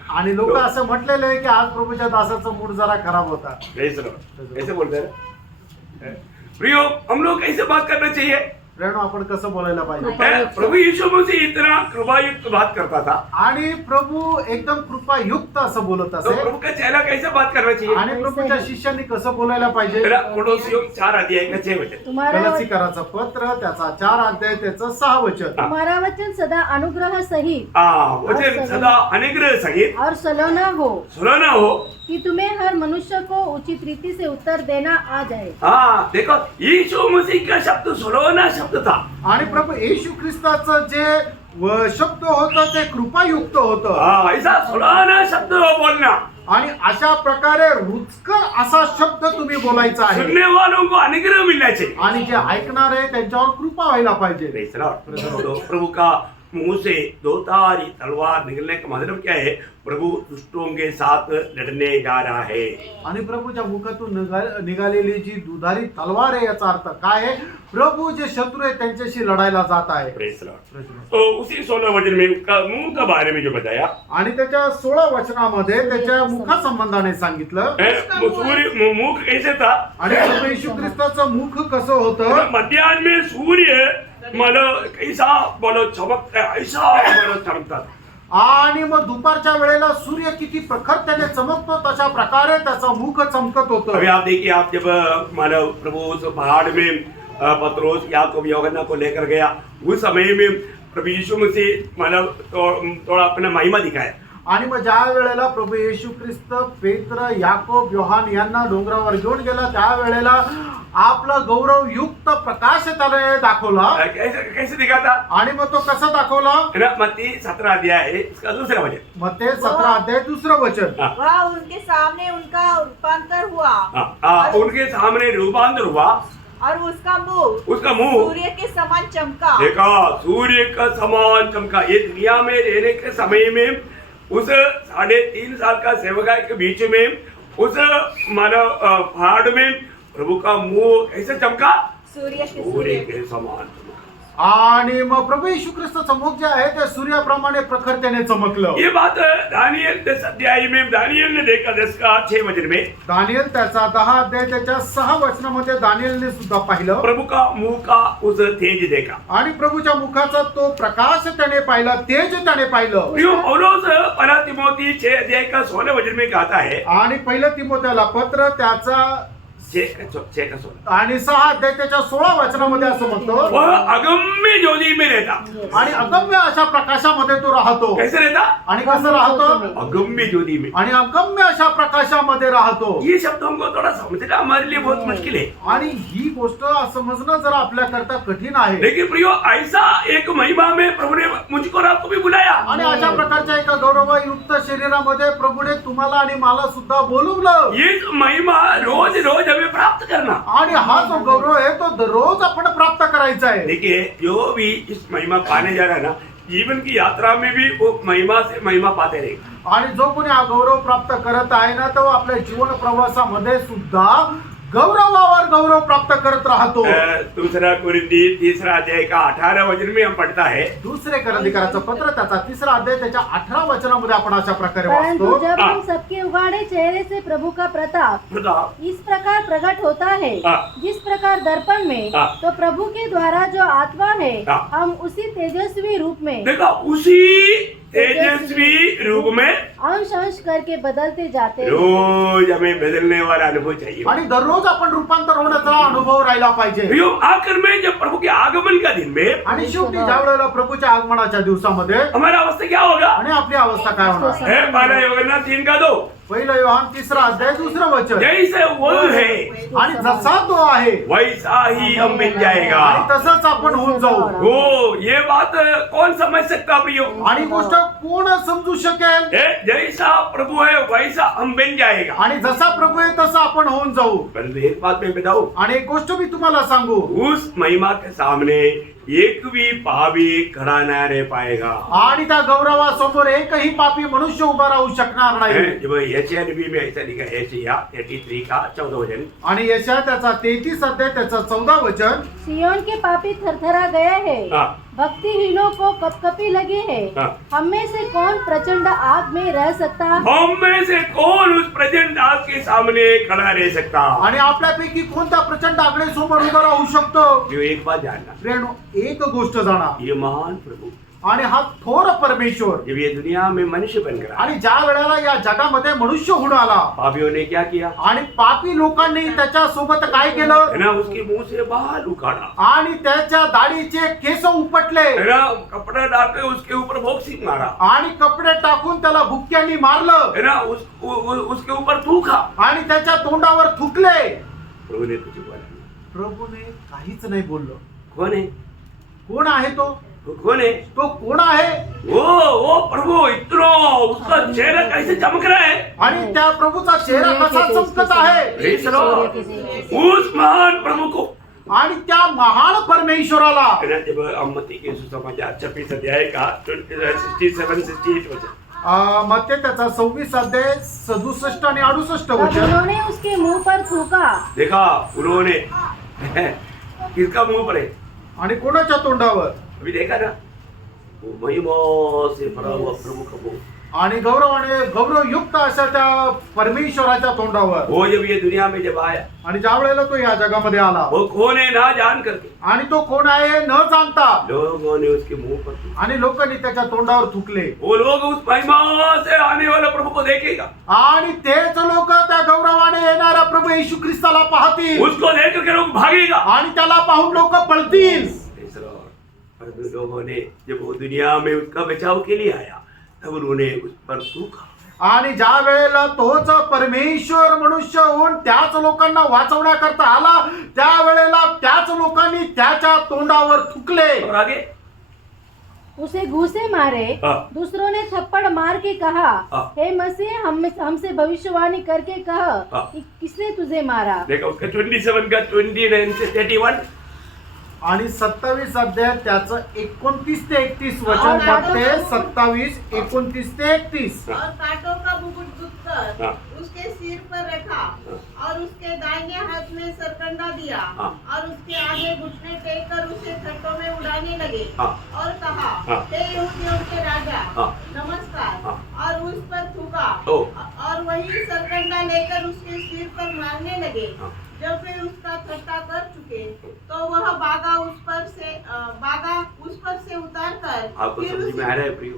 आणि लोक असं म्हटलेलं आहे की आज प्रभूच्या दासाचा मूड जरा खराब होता। ऐसे बोलते हैं प्रियो, हम लोग कैसे बात करना चाहिए? प्रेरणा आपण कसं बोलायला पाहिजे? प्रभु यीशु मसीह इतना कृपायुक्त बात करता था, आणि प्रभू एकदम कृपायुक्त असं बोलत तो असे प्रभु का चेला कैसे बात करना चाहिए? आणि प्रभूच्या शिष्यांनी कसं बोलायला पाहिजे? मेरा कोलोसियों 4 अध्याय का 6 वचन। तुम्हारा गलतीकाराचं पत्र त्याचा 4 अध्याय त्याचं 6 वचन। तुम्हारा वचन सदा अनुग्रह सहित वचन सदा अनुग्रह सहित और सलोना हो, सुनाना हो। कि तुम्हें हर मनुष्य को उचित रीति से उत्तर देना आ जाए। हाँ देखो, यीशु मसीह का शब्द सुलोना शब्द था। आणि प्रभू येशू ख्रिस्ताचं जे शब्द होतं ते कृपायुक्त होतं ऐसा सुलोना शब्द बोलना, आणि अशा प्रकारे रुचकर असा शब्द तुम्ही बोलायचा आहे सुनने वालों को अनुग्रह मिलना चाहिए। आणि जे ऐकणार आहे त्यांच्यावर कृपा व्हायला पाहिजे। Praise the Lord। तो प्रभु का मुंह से दो धारी तलवार निकलने का मतलब क्या है? प्रभु दुष्टों के साथ लड़ने जा रहा है। आणि प्रभूच्या मुखातून निघालेली जी दुधारी तलवार आहे याचा अर्थ काय आहे? प्रभू जे शत्रू आहे त्यांच्याशी लढायला जात आहे। Praise the Lord। तो उसी 16 वचन में उसका मुंह के बारे में जो बताया, आणि त्याच्या 16 वचनामध्ये त्याच्या मुखा संबंधाने सांगितलं सूर्य मुख कैसे था? आणि प्रभू येशू ख्रिस्ताचं मुख कसं होतं? मध्याह्न में सूर्य मतलब कैसा बोलो चमकता है, ऐसा बोलो चमकता था। आणि मग दुपारच्या वेळेला सूर्य किती प्रखर त्याने चमकतो तशा प्रकारे त्याचं मुख चमकत होतं। अभी आप देखिए, आप जब मानव प्रभु उस पहाड़ में पत्रोस याकूब यूहन्ना को लेकर गया, उस समय में प्रभु यीशु मसीह मानव थोड़ा अपना महिमा दिखाया। आणि मग ज्या वेळेला प्रभू येशू ख्रिस्त पेत्र याकोब योहान यांना डोंगरावर घेऊन गेला त्या वेळेला आपला गौरवयुक्त प्रकाश त्याला दाखवला। कैसे दिखा था? आणि मग तो कसा दाखवला? मत्ती 17 अध्याय है, इसका दूसरा वचन। मत्ती 17 अध्याय 2 वचन। वह उनके सामने उनका रूपांतर हुआ उनके सामने रूपांतर हुआ और उसका मुंह मुंह सूर्य के समान चमका। देखा, सूर्य का समान चमका। ये दुनिया में रहने के समय में उस 3.5 साल का सेवकाई के बीच में उस मानव पहाड़ में प्रभु का मुंह कैसे चमका? सूर्य के समान। आणि मग प्रभू येशू ख्रिस्ताचं मुख जे आहे ते सूर्याप्रमाणे प्रखरतेने चमकलं। ये बात दानियल 10 अध्याय में दानियल ने देखा, 10 का 6 वचन में। दानियल त्याचा 10 अध्याय त्याच्या 6 वचनामध्ये दानियलने सुद्धा पाहिलं। प्रभु का मुंह का उस तेज देखा। आणि प्रभूच्या मुखाचा तो प्रकाश त्याने पाहिला, तेज त्याने पाहिलं। यो पौलुस पहला तिमोथी 6 अध्याय का 16 वचन में कहता है, आणि पहिलं तिमोथेला पत्र त्याचा 6 का 16 आणि 6 अध्याय त्याच्या 16 वचनामध्ये असं म्हणतो, वह अगम्य ज्योति में रहता। आणि अगम्य अशा प्रकाशामध्ये तो राहतो। कैसे रहता? आणि कसं राहतो? अगम्य ज्योति में। आणि अगम्य अशा प्रकाशामध्ये राहतो। ये शब्द हमको थोड़ा समझना हमारे लिए बहुत मुश्किल है, आणि ही गोष्ट समजणं जरा आपल्याकरता कठीण आहे। लेकिन प्रियो, ऐसा एक महिमा में प्रभु ने मुझको और आपको भी बुलाया। आणि अशा प्रकारच्या एका गौरवयुक्त शरीरामध्ये प्रभूने तुम्हाला आणि मला सुद्धा बोलवलं। ये महिमा रोज रोज हमें प्राप्त करना। आणि हा जो गौरव आहे तो दररोज आपण प्राप्त करायचा आहे। देखिए, जो भी इस महिमा पाने जा रहा है ना, जीवन की यात्रा में भी वो महिमा से महिमा पाते रहेगा। आणि जो कोणी हा गौरव प्राप्त करत आहे ना, तो आपल्या जीवन प्रवासामध्ये सुद्धा गौरवावर गौरव प्राप्त करत राहतो। दूसरा कुरिन्थी 3 अध्याय का 18 वचन में हम पढ़ता है, दुसरे करंदीकराचं पत्र त्याचा 3 अध्याय त्याच्या 18 वचनामध्ये आपण अशा प्रकारे परंतु वाचतो, जब हम सबके उगाड़े चेहरे से प्रभु का प्रताप इस प्रकार प्रकट होता है, जिस प्रकार दर्पण में, तो प्रभु के द्वारा जो आत्मा है, हम उसी तेजस्वी रूप में, देखो उसी तेजस्वी रूप में अंश अंश करके बदलते जाते हैं। रोज हमें बदलने वाला अनुभव चाहिए। आणि दररोज आपण रूपांतर होण्याचा अनुभव राहिला पाहिजे। प्रियो, आखिर में जब प्रभु के आगमन का दिन में आणि शेवटी ज्या वेळेला प्रभूच्या आगमनाच्या दिवसामध्ये हमारा अवस्था क्या होगा? आणि आपली अवस्था काय होणार? है पहला यूहन्ना 3 का 2। पहिलं योहान 3 अध्याय 2 वचन, जैसे वो है आणि जसा तो आहे वैसा ही हम बन जाएगा। आणि तसंच आपण होऊन जाऊ। हो, ये बात कौन समझ सकता प्रियो? आणि गोष्ट कोण समजू शकेल? जैसा प्रभु है वैसा हम बन जाएगा। आणि जसा प्रभू आहे तसं आपण होऊन जाऊ। परंतु एक बात मैं बताऊं, आणि एक गोष्ट मी तुम्हाला सांगू, उस महिमा के सामने एक भी पापी खड़ा न रह पाएगा। आणि त्या गौरवासमोर एकही पापी मनुष्य उभा राहू शकणार नाही. जब यशाया नबी में ऐसा लिखा है, यशाया 33 का 14 वचन, आणि यशा त्याचा 33 अध्याय त्याचा 14 वचन, सियोन के पापी थरथरा गए हैं, हाँ, भक्तिहीनों को कपकपी लगे हैं। हाँ। हम में से कौन प्रचंड आग में रह सकता? हम में से कौन उस प्रचंड आग के सामने खड़ा रह सकता? आणि आपल्यापैकी कोणत्या प्रचंड आगळेसमोर उभा राहू शकतो? जो एक बात जानना, प्रियानो, एक गोष्ट जाणा, ये महान प्रभु आणि हा थोर परमेश्वर जब ये दुनिया में मनुष्य बन गया, आणि ज्या वेळेला या जगामध्ये मनुष्य होऊन आला पापियों ने क्या किया? आणि पापी लोकांनी त्याच्या सोबत काय केलं? है ना, उसके मुंह से बाल उखाड़ा, आणि त्याच्या दाढीचे केस उपटले है ना, कपड़ा डालकर उसके ऊपर बॉक्सिंग मारा, आणि कपडे टाकून त्याला भुक्क्यांनी मारलं है ना, उसके ऊपर थूका। आणि त्याच्या तोंडावर थुकले. प्रभु ने कुछ बोला नहीं। प्रभूने काहीच नाही बोललो. कौन है? कोण आहे तो? कौन है? तो कोण आहे? वो प्रभु इतना, उसका चेहरा कैसे चमक रहा है? आणि त्या प्रभूचा चेहरा कसा चमकत आहे? Praise the Lord. उस महान प्रभु को, आणि त्या महान परमेश्वराला है ना, जब हम मत्ती के सुसमाचार 26 अध्याय का 67-68 वचन, मत्ते त्याचा 26 अध्याय 67 आणि 68 तब वचन. उन्होंने उसके मुंह पर थूका। देखा उन्होंने किसका मुंह पर है? आणि कोणाच्या तोंडावर? अभी देखा ना, वो महिमा से भरा हुआ प्रभु का मुंह, आणि गौरवयुक्त अशा त्या परमेश्वराच्या तोंडावर. वो जब ये दुनिया में जब आया, आणि ज्या वेळेला तो या जगामध्ये आला, वो कौन है ना जान करके आणि तो कोण आहे न जाणता लोगों ने उसके मुंह पर थूका। आणि लोकांनी त्याच्या तोंडावर थुकले. वो लोग उस महिमा से आने वाले प्रभु को देखेगा, आणि तेच लोक त्या गौरवाने येणारा प्रभु येशू ख्रिस्ताला पाहतील उसको देख करके लोग भागेगा। आणि त्याला पाहून लोक पळतील. पर लोगों ने जब वो दुनिया में उसका बचाव के लिए आया, तब उन्होंने उस पर थूका। आणि ज्या वेळेला तोच परमेश्वर मनुष्य होऊन त्याच लोकांना वाचवण्याकरता आला, त्या वेळेला त्याच लोकांनी त्याच्या तोंडावर थुकले. और आगे उसे घूसे मारे। हाँ। दूसरों ने थप्पड़ मार के कहा, हाँ। हे मसीह, हमसे भविष्यवाणी करके कह हाँ। कि किसने तुझे मारा? देखा उसका 27 का 29 से 31, आणि 27 अध्याय त्याचं 29 ते 31 वचन और म्हणते. काटो- 27, 29 ते 31. और कांटों का मुकुट गुथकर हाँ। उसके सिर पर रखा और उसके दाहिने हाथ में सरकंडा दिया हाँ। और उसके आगे घुटने टेक कर उसे खट्टों में उड़ाने लगे हाँ। और कहा, हाँ। हे यहूदियों के राजा, हाँ। नमस्कार। हाँ। और उस पर थूका ओ। और वही सरकंडा लेकर उसके सिर पर मारने लगे। हाँ। जब वे उसका ठट्टा कर चुके तो वह बागा उस पर से उतार कर आपको फिर समझ उसी- में आ रहा है प्रियो?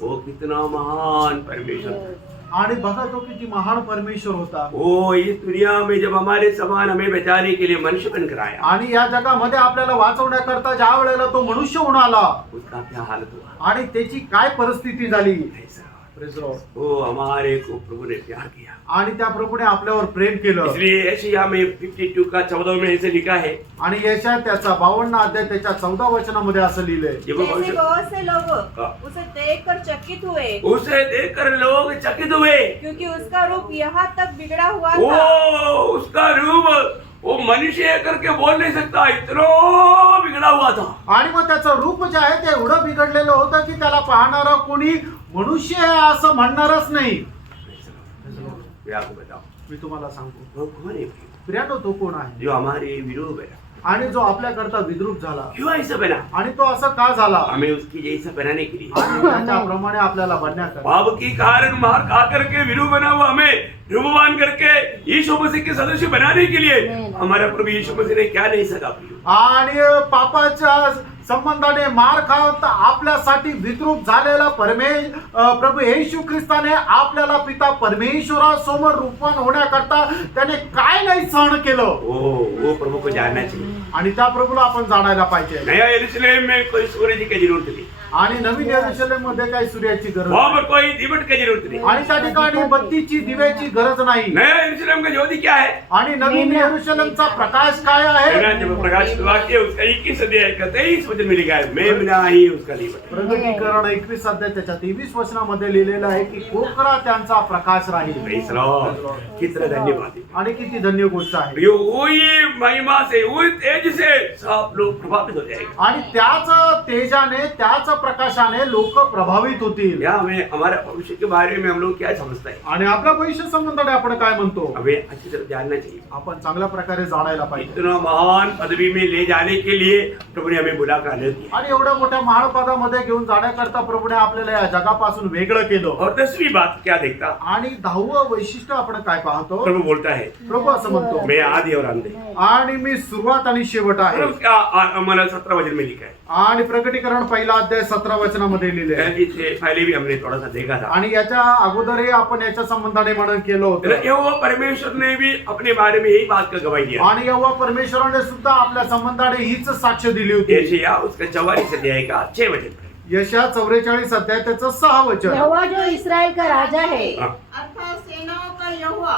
वो कितना महान परमेश्वर था। आणि बघा तो किती महान परमेश्वर होता. वो इस दुनिया में जब हमारे समान हमें बचाने के लिए मनुष्य बनकर आया, आणि या जगामध्ये आपल्याला वाचवण्याकरता ज्या वेळेला तो मनुष्य होऊन आला उसका क्या हालत हुआ? आणि त्याची काय परिस्थिती झाली. ऐसा Praise the Lord. वो हमारे को प्रभु ने प्यार किया, आणि त्या प्रभूने आपल्यावर प्रेम केलं. इसलिए यशायाह में 52 का 14 में ऐसे लिखा है, आणि यशा त्याचा 52 अध्याय त्याच्या 14 वचनामध्ये असं लिहिलंय. जब वो जैसे मनुष्य- बहुत से लोग हाँ। उसे देखकर चकित हुए, उसे देखकर लोग चकित हुए। क्योंकि उसका रूप यहाँ तक बिगड़ा हुआ वो था। उसका रूप, वो मनुष्य करके बोल नहीं सकता, इतना बिगड़ा हुआ था। आणि मग त्याचं रूप जे आहे ते एवढं बिघडलेलं होतं की त्याला पाहणारा कोणी मनुष्य आहे असं म्हणणारच नाही. मैं आपको बताऊं, मी तुम्हाला सांगतो वो कौन है प्रियानो तो कोण आहे जो हमारे विरोध बना? आणि जो आपल्याकरता विद्रूप झाला. क्यों ऐसा बना? आणि तो असं का झाला? हमें उसकी जैसा बनाने के लिए, आणि त्याच्याप्रमाणे आपल्याला बनण्याकरता पाप के कारण मार खा करके विरोध बना हुआ हमें रूपवान करके यीशु मसीह के सदस्य बनाने के लिए हमारा प्रभु यीशु मसीह ने क्या नहीं सका प्रियो? आणि पापाच्या संबंधाने मार खात आपल्यासाठी विद्रूप झालेला प्रभू येशू ख्रिस्ताने आपल्याला पिता परमेश्वरासमोर रूपवान होण्याकरता त्याने काय नाही सहन केलं. वो प्रभु को जानना चाहिए। आणि त्या प्रभूला आपण जाणायला पाहिजे. नया यरूशलेम में कोई सूर्य जी की जरूरत नहीं, आणि नवीन यरूशलेम मध्ये काही सूर्याची गरज वहां नाही. पर कोई दीपट की जरूरत नहीं। आणि त्या ठिकाणी बत्तीची दिव्याची गरज नाही. नया यरूशलेम का ज्योति क्या है? आणि नवीन यरूशलेमचा प्रकाश काय आहे? मेरा जब प्रकाश वाक्य उसका 21 अध्याय का 23 वचन में लिखा है, मैं बिना ही उसका दीपट। प्रकटीकरण 21 अध्याय त्याच्या 23 वचनामध्ये लिहिलेलं आहे की कोकरा त्यांचा प्रकाश राहील. Praise the Lord। कितना धन्यवाद है। आणि किती धन्य गोष्ट आहे. यो वही महिमा से, वही तेज से सब लोग प्रभावित हो जाएंगे। आणि त्याच तेजाने त्याच प्रकाशाने लोक प्रभावित होतील. या हमें हमारे भविष्य के बारे में हम लोग क्या समझते हैं? आणि आपल्या भविष्य संबंधाने आपण काय म्हणतो? हमें अच्छी तरह जानना चाहिए। आपण चांगल्या प्रकारे जाणायला पाहिजे. इतना महान पदवी में ले जाने के लिए प्रभु ने हमें बुला कर आने दिया। आणि एवढ्या मोठ्या महान पदामध्ये घेऊन जाण्याकरता प्रभूने आपल्याला या जगापासून वेगळं केलं. और 10वीं बात क्या देखता? आणि 10वं वैशिष्ट्य आपण काय पाहतो? प्रभु बोलता है, प्रभू असं म्हणतो, मैं आदि और अंत है। आणि मी सुरुवात आणि शेवट और आहे. उसका मला 17 वचन में लिखा है। आणि प्रकटीकरण 1 अध्याय 17 वचनामध्ये लिहिले आहे. इससे पहले भी हमने थोड़ा सा देखा था। आणि याच्या अगोदरही आपण याच्या संबंधाने म्हणून केलं होतं. यहोवा परमेश्वर ने भी अपने बारे में यही बात का गवाही दिया। आणि यहोवा परमेश्वराने सुद्धा आपल्या संबंधाने हीच साक्ष दिली होती. यशायाह उसका 44 अध्याय का 6 वचन। यशा 44 अध्याय त्याचं 6 वचन. यहोवा जो इसराइल का राजा है, अर्थात सेनाओं का यहोवा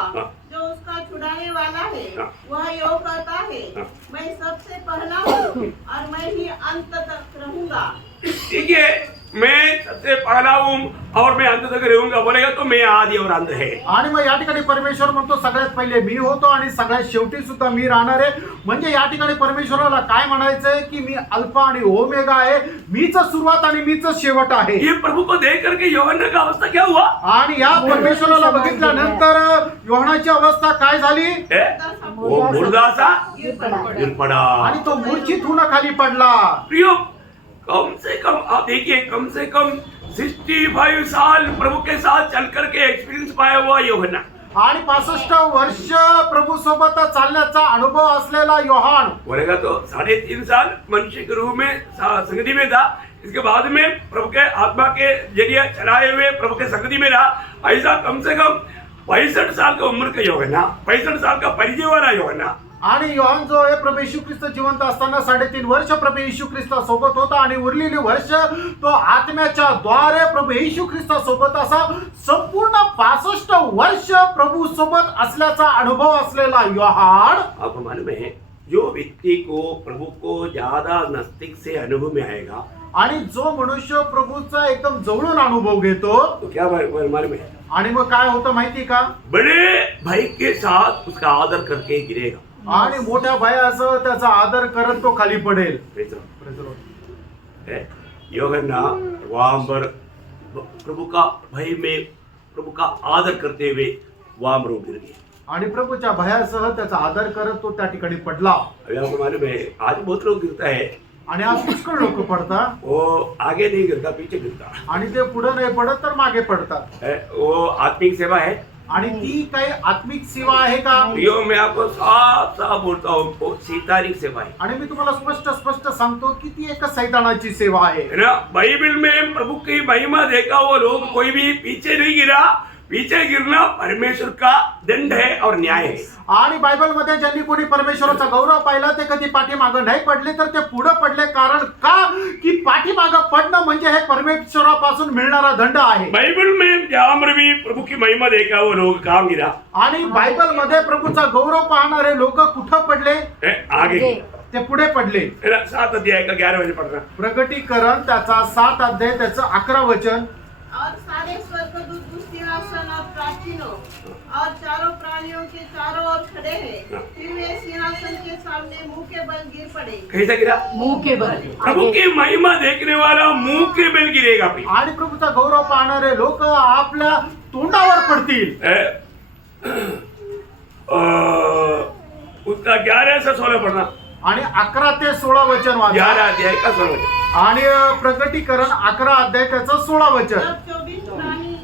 जो उसका छुड़ाने वाला है, हाँ। वह यो कहता है, हाँ। मैं सबसे पहला हूँ और मैं ही अंत तक रहूंगा। ठीक है, मैं सबसे पहला हूँ और मैं अंत तक रहूंगा बोलेगा तो मैं आदि और अंत है। आणि मग या ठिकाणी परमेश्वर म्हणतो सगळ्यात पहिले मी होतो आणि सगळ्यात शेवटी सुद्धा मी राहणार आहे. म्हणजे या ठिकाणी परमेश्वराला काय म्हणायचंय की मी अल्फा आणि ओमेगा आहे, मीच सुरुवात आणि मीच शेवट आहे. ये प्रभु को देख करके यूहन्ना का अवस्था क्या हुआ? आणि या परमेश्वराला बघितल्यानंतर योहानाची अवस्था काय झाली? वो मुर्दा सा गिर गिर पड़ा। आणि तो मूर्छित होऊन खाली पडला. प्रियो, कम से कम आप देखिए, कम से कम 65 साल प्रभु के साथ चल करके एक्सपीरियंस पाया हुआ यूहन्ना। आणि 65 वर्ष प्रभु सोबत चालण्याचा अनुभव असलेला योहान बोलेगा तो 3.5 साल मनुष्य के रूप में संगति में था। इसके बाद में प्रभु के आत्मा के जरिए चलाए हुए प्रभु के संगति में रहा। ऐसा कम से कम 65 साल का उम्र का योहन्ना, 65 साल का परिचय वाला योहन्ना। आणि योहान जो आहे प्रभू येशू ख्रिस्त जिवंत असताना 3.5 वर्ष प्रभू येशू ख्रिस्ता सोबत होता आणि उरलेली वर्ष तो आत्म्याच्या द्वारे प्रभू येशू ख्रिस्ता सोबत असा संपूर्ण 65 वर्ष प्रभू सोबत असल्याचा अनुभव असलेला योहान। आपको मालूम है, जो व्यक्ति को प्रभु को ज्यादा नजदीक से अनुभव में आएगा, आणि जो मनुष्य प्रभूचा एकदम जवळून अनुभव घेतो तो क्या मालूम है, आणि मग काय होतं माहिती का? बड़े भाई के साथ उसका आदर करके गिरेगा। आणि मोठ्या भयासह त्याचा आदर करत तो खाली पडेल. यूहन्ना वहां पर प्रभु का भय में प्रभु का आदर करते हुए वहां पर गिर गया। आणि प्रभूच्या भयासह त्याचा आदर करत तो त्या ठिकाणी पडला. अभी आपको मालूम है, आज बहुत लोग गिरता है, आणि आज पुष्कळ लोक पडतात वो आगे नहीं गिरता, पीछे गिरता। आणि ते पुढे नाही पडत तर मागे पडतात. वो आत्मिक सेवा है। आणि ती काही आत्मिक सेवा आहे का? यो मैं आपको साफ साफ बोलता हूँ, वो शैतानिक सेवा है। आणि मी तुम्हाला स्पष्ट सांगतो की ती एक सैतानाची सेवा आहे. है ना? बाइबल में प्रभु की महिमा देखा हुआ लोग कोई भी पीछे नहीं गिरा। पीछे गिरना परमेश्वर का दंड है और न्याय है। आणि बायबल मध्ये ज्यांनी कोणी परमेश्वराचा गौरव पाहिला ते कधी पाठीमागं नाही पडले तर ते पुढे पडले. कारण का? की पाठीमागं पडणं म्हणजे हे परमेश्वरापासून मिळणारा दंड आहे. बाइबल में जहां पर भी प्रभु की महिमा देखा हुआ लोग कहाँ गिरा? आणि बायबल मध्ये प्रभूचा गौरव पाहणारे लोक कुठं पडले? आगे। ते पुढे पडले. 7 अध्याय का 11 वचन पढ़ना। प्रकटीकरण त्याचा 7 अध्याय त्याचं 11 वचन। और सारे स्वर्गदूत उस सिंहासन और प्राचीनों और चारों प्राणियों के चारों ओर खड़े हैं। फिर वे सिंहासन के सामने मुंह के बल गिर पड़े। कैसा गिरा? मुंह के बल। प्रभु की महिमा देखने वाला मुंह के बल गिरेगा। आणि प्रभूचा गौरव पाहणारे लोक आपल्या तोंडावर पडतील। उसका 11 से 16 पढ़ना। आणि 11 ते 16 वचन वाचा। 11 अध्याय का 16 वचन। आणि प्रकटीकरण 11 अध्याय त्याचं 16 वचन। जब 24 प्राणी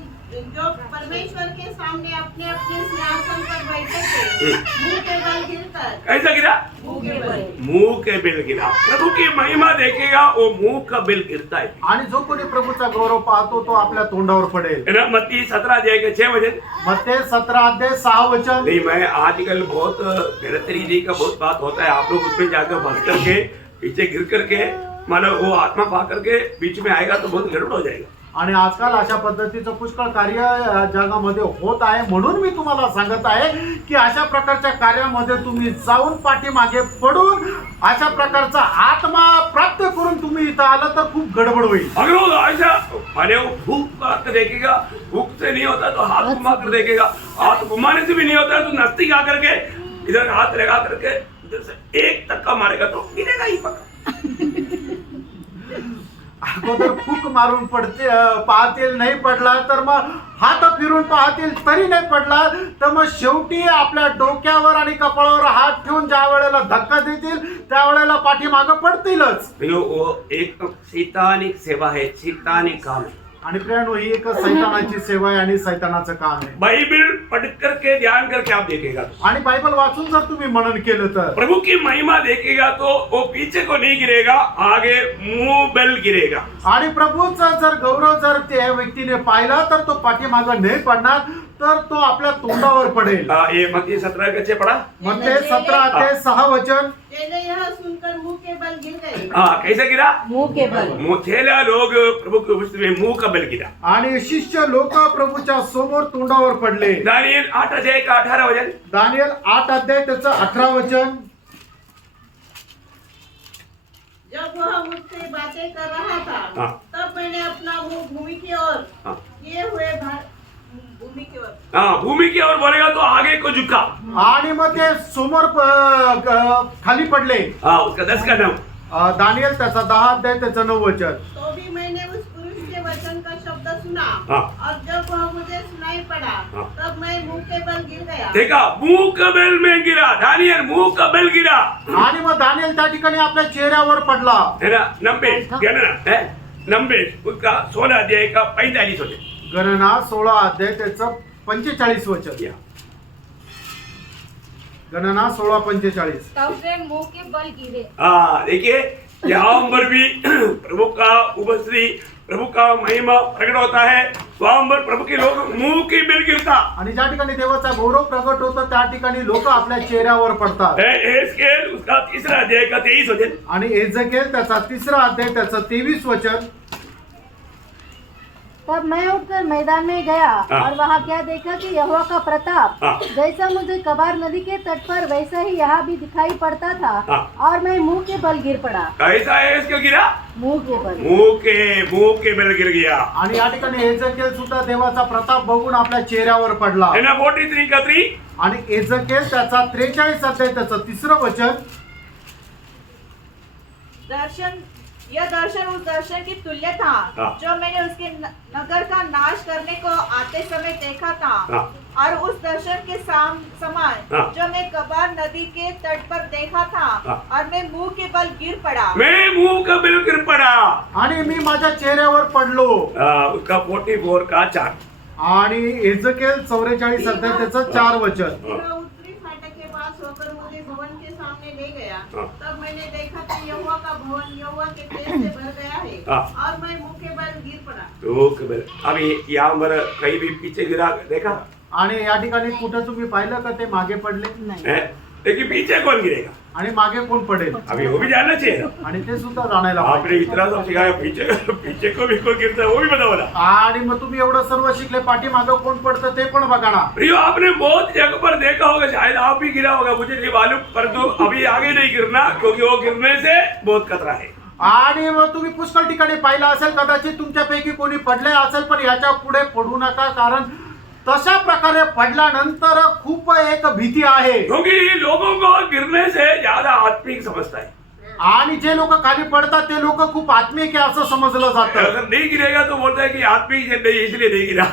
जो परमेश्वर के सामने अपने अपने सिंहासन पर बैठे थे, मुंह के बल गिरकर। कैसा गिरा? मुंह के बल। मुंह के बिल गिरा। प्रभु की महिमा देखेगा वो मुंह का बिल गिरता है। आणि जो कोणी प्रभूचा गौरव पाहतो तो आपल्या तोंडावर पडेल। है ना? मत्ती 17 अध्याय के 6 वचन। मत्ती 17 अध्याय 6 वचन। नहीं, मैं आजकल बहुत गलत तरीके का बहुत बात होता है, आप लोग उसमें जाकर फंस करके पीछे गिर करके मतलब वो आत्मा पा करके बीच में आएगा तो बहुत गड़बड़ हो जाएगा। आणि आजकाल अशा पद्धतीचं पुष्कळ कार्य जगामध्ये होत आहे, म्हणून मी तुम्हाला सांगत आहे की अशा प्रकारच्या कार्यामध्ये तुम्ही जाऊन पाठीमागे पडून अशा प्रकारचा आत्मा प्राप्त करून तुम्ही इथं आलं तर खूप गडबड होईल। अगर वो ऐसा माने वो भूख मार कर देखेगा, भूख से नहीं होता तो हाथ घुमा कर देखेगा, हाथ घुमाने से भी नहीं होता तो नजदीक आकर के इधर हाथ लगा करके इधर से एक धक्का मारेगा तो गिरेगा ही पक्का। अगोदर फूक मारून पडते पाहतील, नाही पडला तर मग हात फिरून पाहतील तरी नाही पडला तर मग शेवटी आपल्या डोक्यावर आणि कपाळावर हात ठेवून ज्या वेळेला धक्का देतील त्यावेळेला पाठीमागं पडतीलच। वो एक शैतानिक सेवा है, शैतानिक काम है। आणि प्रियानो ही एक सैतानाची सेवा आहे आणि सैतानाचं काम आहे। बाइबल पढ़ करके ध्यान करके आप देखेगा आणि बायबल वाचून जर तुम्ही मनन केलं तर प्रभु की महिमा देखेगा तो वो पीछे को नहीं गिरेगा, आगे मुंह बेल गिरेगा। आणि प्रभूचा जर गौरव जर त्या व्यक्तीने पाहिला तर तो पाठीमागं नाही पडणार तर तो आपल्या तोंडावर पडेल। ये मत्ती 17 कैसे पढ़ा? मत्ती 17 ते 6 वचन। चेले यह सुनकर मुंह के बल गिर गए। हाँ, कैसे गिरा? मुंह के बल। चेला लोग प्रभु के उपस्थिति में मुंह का बल गिरा। आणि शिष्य लोक प्रभूच्या समोर तोंडावर पडले। दानिएल 8 अध्याय का 18 वचन। दानिएल 8 अध्याय त्याचं 18 वचन। जब वह मुझसे बातें कर रहा था हाँ। तब मैंने अपना मुंह भूमि की ओर हाँ। किए हुए भूमि की ओर। हाँ, भूमि की ओर बोलेगा तो आगे को झुका। आणि मग ते समोर खाली पडले। हाँ, उसका 10 का नाम। दानिएल त्याचा 10 अध्याय त्याचं 9 वचन। तो भी मैंने उस पुरुष के वचन का शब्द सुना हाँ। और जब वह मुझे सुनाई पड़ा हाँ। तब मैं मुंह के बल गिर गया। देखा, मुंह का बेल में गिरा। दानिएल मुंह का बेल गिरा, आणि मग दानिएल त्या ठिकाणी आपल्या चेहऱ्यावर पडला। है ना? नंबेश गणना है, नंबेश उसका 16 अध्याय का 45 वचन। गणना 16 अध्याय त्याचं 45 वचन। या। गणना 16:45। तब वे मुंह के बल गिरे। हाँ, देखिए यहाँ पर भी प्रभु का उपस्थिति, प्रभु का महिमा प्रकट होता है। वहां पर प्रभु के लोग मुंह की बिल गिरता। आणि ज्या ठिकाणी देवाचा गौरव प्रगट होतो त्या ठिकाणी लोक आपल्या चेहऱ्यावर पडतात। एहेजकेल उसका 3 अध्याय का 23 वचन। आणि एजेकिएल त्याचा 3 अध्याय त्याचं 23 वचन। तब मैं उठकर मैदान में गया और वहाँ क्या देखा कि यहोवा का प्रताप जैसा मुझे कबार नदी के तट पर वैसा ही यहाँ भी दिखाई पड़ता था और मैं मुंह के बल गिर पड़ा। कैसा है इसको गिरा? मुंह के बल। मुंह के बल गिर गया। आणि या ठिकाणी एजेकिएल सुद्धा देवाचा प्रताप बघून आपल्या चेहऱ्यावर पडला। है ना? 43 का 3। आणि एजेकिएल त्याचा 43 अध्याय त्याचं 3 वचन। यह दर्शन उस दर्शन की तुल्य था जो मैंने उसके नगर का नाश करने को आते समय देखा था और उस दर्शन के समान जो मैं कबार नदी के तट पर देखा था और मैं मुंह के बल गिर पड़ा। मैं मुंह का बल गिर पड़ा आणि मी माझ्या चेहऱ्यावर पडलो। उसका 44 का 4। आणि एजेकिएल 44 अध्याय त्याचं 4 वचन। वह उत्तरी फाटक के पास होकर मुझे भवन के सामने ले गया। तब मैंने देखा कि यहोवा का भवन यहोवा के तेज से भर गया है और मैं मुंह के बल गिर पड़ा। अभी यहाँ पर कहीं भी पीछे गिरा देखा? आणि या ठिकाणी कुठं तुम्ही पाहिलं का ते मागे पडले? है? लेकिन पीछे कौन गिरेगा? आणि मागे कोण पडेल? अभी वो भी जानना चाहिए ना। आणि ते सुद्धा जाणायला आपने पाहिजे। इतना सब सिखाया, पीछे को भी कौन गिरता है वो भी बताओ ना। आणि मग तुम्ही एवढं सर्व शिकले, पाठीमागं कोण पडतं ते पण बघा ना। प्रियो, आपने बहुत जगह पर देखा होगा, शायद आप भी गिरा होगा, मुझे नहीं मालूम, परंतु अभी आगे नहीं गिरना क्योंकि वो गिरने से बहुत खतरा है। आणि मग तुम्ही पुष्कळ ठिकाणी पाहिलं असेल, कदाचित तुमच्यापैकी कोणी पडले असेल, पण याच्या पुढे पडू नका, कारण तशा प्रकारे पडल्यानंतर खूप एक भीती आहे। क्योंकि लोगों को गिरने से ज्यादा आत्मिक समझता है। आणि जे लोक खाली पडतात ते लोक खूप आत्मिक आहे असं समजलं जातं। अगर नहीं गिरेगा तो बोलता है कि आत्मिक नहीं, इसलिए नहीं गिरा।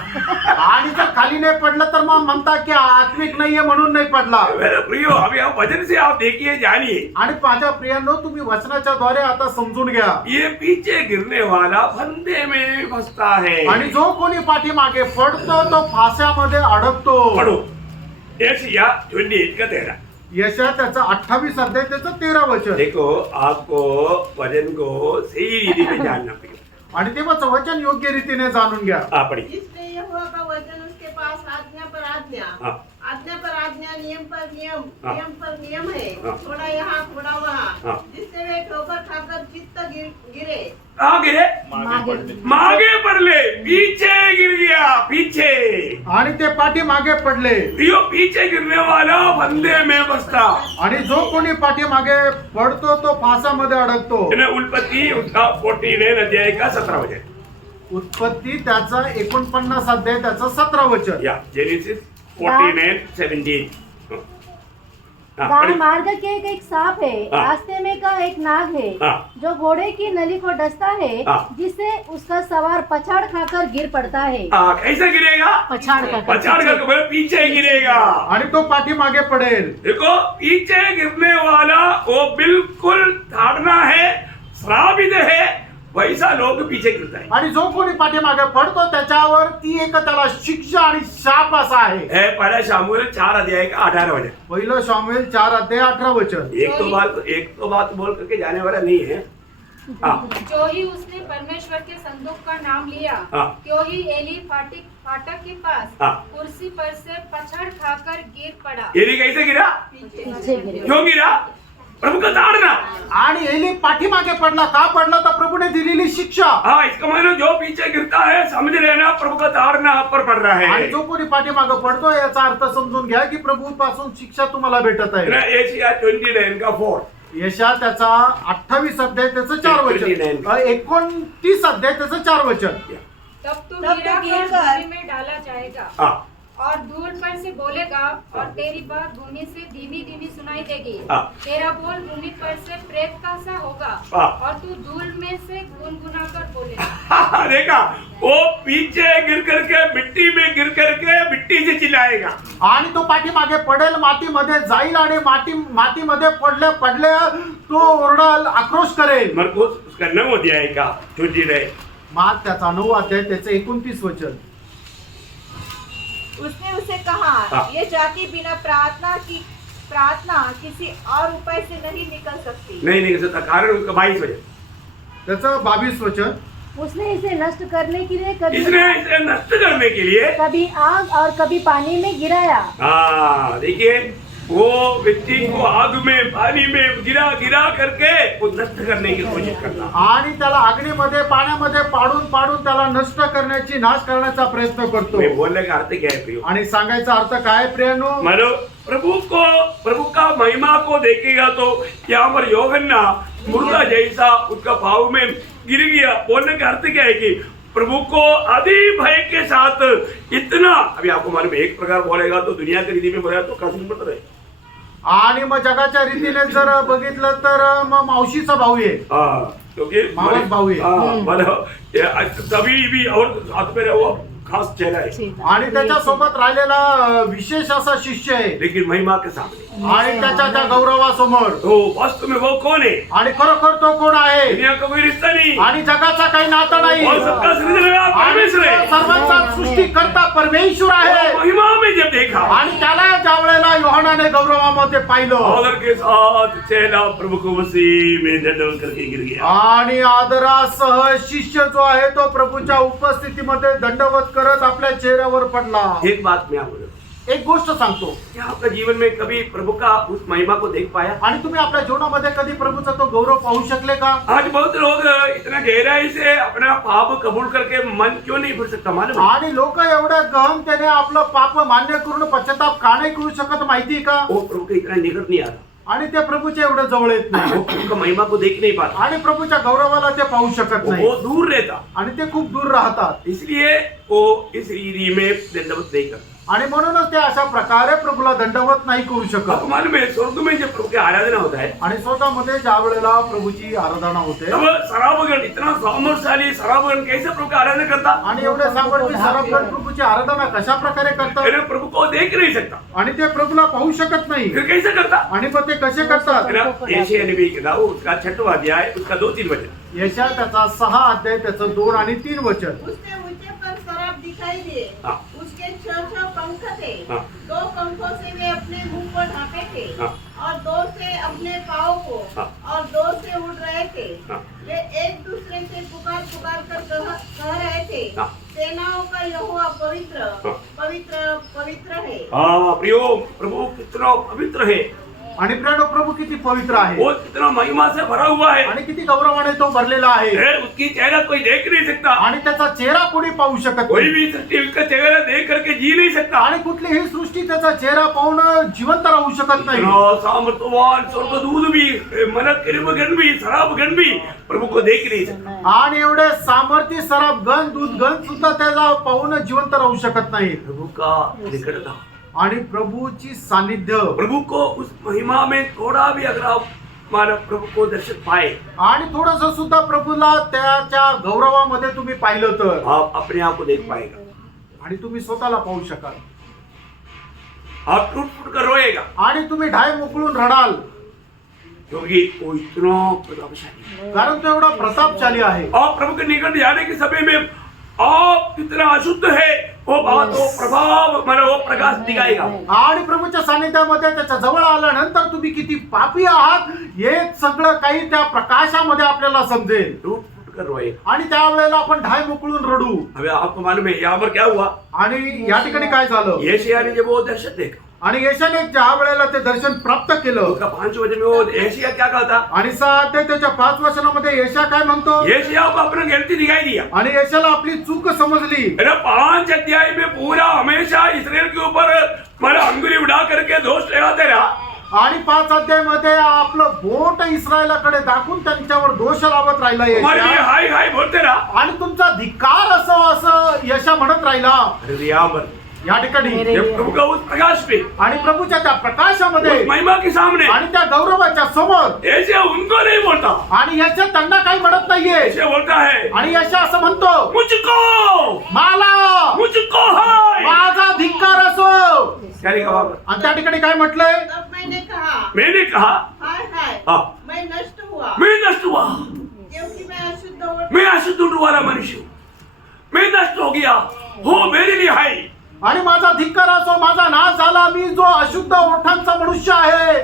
आणि जर खाली नाही पडलं तर मग म्हणतात की आत्मिक नाहीये म्हणून नाही पडला। मेरे प्रियो, अभी आप वचन से आप देखिए, जानिए। आणि माझ्या प्रियांनो, तुम्ही वचनाच्या द्वारे आता समजून घ्या। ये पीछे गिरने वाला फंदे में फंसता है। आणि जो कोणी पाठीमागे पडतो तो फास्यामध्ये अडकतो। पढ़ो यशायाह 28 का 13। यशा त्याचा 28 अध्याय त्याचं 13 वचन। देखो, आपको वचन को सही रीति में जानना पड़ेगा। आणि देवाचं वचन योग्य रीतीने जाणून घ्या। पढ़िए। इसलिए यहोवा का वचन उसके पास आज्ञा पर आज्ञा, हाँ। आज्ञा पर आज्ञा नियम पर नियम है, हाँ। थोड़ा यहाँ थोड़ा हाँ। वहाँ, जिससे वे ठोकर खाकर चित्त गिरे। कहाँ गिरे? मागे पडले, पीछे गिर गया, पीछे। आणि ते पाठी मागे पडले. यो पीछे गिरने वाला फंदे में बसता. आणि जो कोणी पाठी मागे पडतो तो फासामध्ये अडकतो. यानी उत्पत्ति उसका 49 अध्याय का 17 वचन. उत्पत्ती त्याचा 49 अध्याय त्याचं 17 वचन. या जेनेसिस 49:17. दाएं मार्ग के एक सांप है, हाँ। रास्ते में का एक नाग है, हाँ। जो घोड़े की नली को डसता है, हाँ। जिससे उसका सवार पछाड़ खाकर गिर पड़ता है. कैसे गिरेगा? पछाड़ पछाड़ कर बोले पीछे गिरेगा. आणि तो पाठी मागे पडेल. देखो पीछे गिरने वाला वो बिल्कुल धारणा है, श्रापित है, वैसा लोग पीछे गिरता है. आणि जो कोणी पाठीमागे पडतो त्याच्यावर ती एक त्याला शिक्षा आणि शाप असा आहे. है पहला शामुएल 4 अध्याय का 18 वचन. पहिलं शामुएल 4 अध्याय 18 वचन. एक तो बात बोल करके जाने वाला नहीं है. हाँ. जो ही उसने परमेश्वर के संदूक का नाम लिया, हाँ। क्यों ही एली फाटक के पास हाँ। कुर्सी पर से पछाड़ खाकर गिर पड़ा. एली कैसे गिरा? पीछे गिरे. क्यों गिरा? प्रभु का ताड़ना. आणि एली पाठीमागे पडला. का पडला? तर प्रभूने दिलेली शिक्षा. हाँ, इसका मतलब जो पीछे गिरता है समझ लेना प्रभु का ताड़ना आप पर पड़ रहा आणि है. जो कोणी पाठीमागे पडतो याचा अर्थ समजून घ्या की प्रभू पासून शिक्षा तुम्हाला भेटत आहे. एशिया 29 का 4. यशा त्याचा 28 अध्याय त्याचं 4 वचन. 29 अध्याय त्याचं 4 वचन. तब तू तब गिरा तू कर गिरकर भूमि में डाला जाएगा हाँ. और धूल पर से बोलेगा और तेरी बात भूमि से धीमी धीमी सुनाई देगी. हाँ। तेरा बोल भूमि पर से प्रेत का सा होगा हाँ। और तू धूल में से गुनगुना कर बोलेगा. हाँ, देखा वो पीछे गिर करके मिट्टी में गिर करके मिट्टी से चिल्लाएगा. आणि तो पाठीमागे पडेल, मातीमध्ये जाईल आणि मातीमध्ये पडले तो ओरडाल, आक्रोश करेल. मरकुस उसका 9 अध्याय का 29. मात त्याचा 9 अध्याय त्याचं 29 वचन. उसने उसे कहा, हाँ। ये जाति बिना प्रार्थना किसी और उपाय से नहीं निकल सकती. नहीं निकल सकता. कारण उसका 22 वचन. त्याचं 22 वचन. उसने इसे नष्ट करने के लिए कभी इसने इसे नष्ट करने के लिए कभी आग और कभी पानी में गिराया. हाँ, देखिए वो व्यक्ति को आग में पानी में गिरा करके वो नष्ट करने की कोशिश करता. आणि त्याला अग्नीमध्ये पाण्यामध्ये पाडून त्याला नष्ट करण्याची, नाश करण्याचा प्रयत्न करतो. मैं बोलने का अर्थ क्या है प्रियो? आणि सांगायचा अर्थ काय प्रियानो? मानो प्रभु का महिमा को देखेगा तो यहाँ पर यूहन्ना मुर्दा जैसा उसका भाव में गिर गया. बोलने का अर्थ क्या है कि प्रभु को आदि भय के साथ इतना, अभी आपको मालूम है, एक प्रकार बोलेगा तो दुनिया की रीति में बोलेगा तो काशी पड़ता है. आणि मग जगाच्या रीतीने जर बघितलं तर मग मावशीचा भाऊ आहे. हाँ, क्योंकि मावस भाऊ है. हाँ, मतलब तभी भी और साथ में वो खास चेहरा है, आणि त्याच्या सोबत राहिलेला विशेष असा शिष्य आहे. लेकिन महिमा के सामने आणि त्याच्या त्या गौरवासमोर. तो वास्तव में वो कौन है? आणि खरोखर तो कोण आहे? दुनिया का कोई रिश्ता नहीं, आणि जगाचा काही नाता नाही. और सबका सृजनहारा आणि परमेश्वर है. सर्वांचा सृष्टीकर्ता परमेश्वर आहे. वो महिमा में जब देखा आणि त्याला ज्या वेळेला योहानाने गौरवामध्ये पाहिलं आदर के साथ चेहरा प्रभु को मसीह में दंडवत करके गिर गया. आणि आदरासह शिष्य जो आहे तो प्रभूच्या उपस्थितीमध्ये दंडवत करत आपल्या चेहऱ्यावर पडला. एक बात मैं आपको एक गोष्ट सांगतो. क्या आपका जीवन में कभी प्रभु का उस महिमा को देख पाया? आणि तुम्ही आपल्या जीवनामध्ये कधी प्रभूचा तो गौरव पाहू शकले का? आज बहुत लोग इतना गहराई से अपना पाप कबूल करके मन क्यों नहीं भर सकता मालूम है? आणि लोक एवढ्या गहनतेने आपलं पाप मान्य करून पश्चाताप का नाही करू शकत माहिती का? वो प्रभु के इतना निकट नहीं आता. आणि ते प्रभूच्या एवढं जवळ येत नाही. वो प्रभु का महिमा को देख नहीं पाता. आणि प्रभूच्या गौरवाला ते पाहू शकत वो नाही. बहुत दूर रहता. आणि ते खूप दूर राहतात. इसलिए वो इस रीति में दंडवत नहीं करता. आणि म्हणूनच ते अशा प्रकारे प्रभूला दंडवत नाही करू आपको शकत. मालूम है स्वर्ग में जब प्रभु की आराधना होता है आणि स्वतःमध्ये ज्या वेळेला प्रभूची आराधना होते तब शराबगण इतना सामर्थ्यशाली शराबगण कैसे प्रभु की आराधना करता? आणि एवढे सामर्थ्य सरबगण प्रभूची आराधना कशा प्रकारे करतात? अरे प्रभु को देख नहीं सकता, आणि ते प्रभूला पाहू शकत नाही. फिर कैसे करता? आणि मग ते कसे करतात? यशायाह नबी की किताब उसका 6वां अध्याय उसका 2-3 वचन. यशा त्याचा 6 अध्याय त्याचं 2 आणि 3 वचन. उसने ऊंचे पर शराब दिखाई दिए, हाँ. उसके उसके 6 पंख थे। हाँ। 2 पंखों से वे अपने मुंह को ढांपे थे हाँ। और 2 से अपने पाँव को हाँ। और 2 से उड़ रहे थे। हाँ। वे एक दूसरे से पुकार पुकार कर कह रहे थे, हाँ। सेनाओं का यहोवा पवित्र हाँ। पवित्र पवित्र है। हाँ प्रियो, प्रभु कितना पवित्र है, आणि प्रियानो, प्रभु किती पवित्र आहे वो कितना महिमा से भरा हुआ है। आणि किती गौरवाने तो भरलेला आहे उसकी चेहरा कोई देख नहीं सकता, आणि त्याचा चेहरा कोणी पाहू शकत कोई नाही भी सृष्टि उसका चेहरा देख करके जी नहीं सकता। आणि कुठलीही सृष्टी त्याचा चेहरा पाहून जिवंत राहू शकत नाही इतना सामर्थ्यवान स्वर्गदूत भी, मलक किरूबगण भी, सराफगण भी प्रभु को देख नहीं सकता। आणि एवढे सामर्थ्य सराफ गण दूत गण सुद्धा त्याला पाहून जिवंत राहू शकत नाही प्रभु का निकटता, आणि प्रभूची सानिध्य, प्रभु को उस महिमा में थोड़ा भी अगर आप हमारा प्रभु को दर्शन पाए, आणि थोडस सुद्धा प्रभूला त्याच्या गौरवामध्ये तुम्ही पाहिलं तर आप अपने आप को देख पाएगा। आणि तुम्ही स्वतःला पाहू शकाल आप टूट फूट कर रोएगा, आणि तुम्ही ढाय मोकळून रडाल, क्योंकि वो इतना प्रतापशाली है। कारण तो एवढा प्रतापशाली आहे। आप प्रभु के निकट जाने के समय में आप कितना अशुद्ध है, वो बात, वो प्रभाव, मतलब वो प्रकाश दिखाएगा। आणि प्रभूच्या सानिध्यामध्ये त्याच्या जवळ आल्यानंतर तुम्ही किती पापी आहात हे सगळं काही त्या प्रकाशामध्ये आपल्याला समजेल टूट फूट कर रोएगा। आणि त्यावेळेला आपण ढाय मोकळून रडू। अबे आपको मालूम है यहाँ पर क्या हुआ? आणि या ठिकाणी काय झालं, यशायाह ने जब वो दर्शन देखा, आणि यशाने ज्या वेळेला ते दर्शन प्राप्त केलं उसका 5 वचन में वो यशायाह क्या कहता? आणि 6 अध्याय त्याच्या 5 वचनामध्ये यशा काय म्हणतो, यशायाह को अपना गलती दिखाई दिया। आणि यशाला आपली चूक समजली। 5 अध्याय में पूरा हमेशा इसराइल के ऊपर मतलब अंगुली उठा करके दोष लगाते रहा। आणि 5 अध्यायमध्ये आपलं बोट इस्रायलाकडे दाखवून त्यांच्यावर दोष लावत राहिला हमारे लिए यशा, हाय हाय बोलते रहा। आणि तुमचा धिक्कार असं यशा म्हणत राहिला। अरे यहाँ पर या ठिकाणी जब प्रभु का उस प्रकाश पे, आणि प्रभूच्या त्या प्रकाशामध्ये उस महिमा के सामने आणि त्या गौरवाच्या समोर यशायाह उनको नहीं बोलता, आणि यशा त्यांना काही म्हणत नाहीये, यशायाह बोलता है आणि यशा असं म्हणतो, मुझको मला हाय। माझा धिक्कार असो। क्या लिखा वहाँ पर? आणि त्या ठिकाणी काय म्हटलंय, तब मैंने कहा, मैंने कहा हाय हाय, हाँ, मैं नष्ट हुआ मैं नष्ट हुआ, क्योंकि मैं अशुद्ध और मैं अशुद्ध वाला मनुष्य हूँ, मैं नष्ट हो गया, हो मेरे लिए हाय। आणि माझा धिक्कार असो, माझा नाश झाला, मी जो अशुद्ध ओठांचा मनुष्य आहे।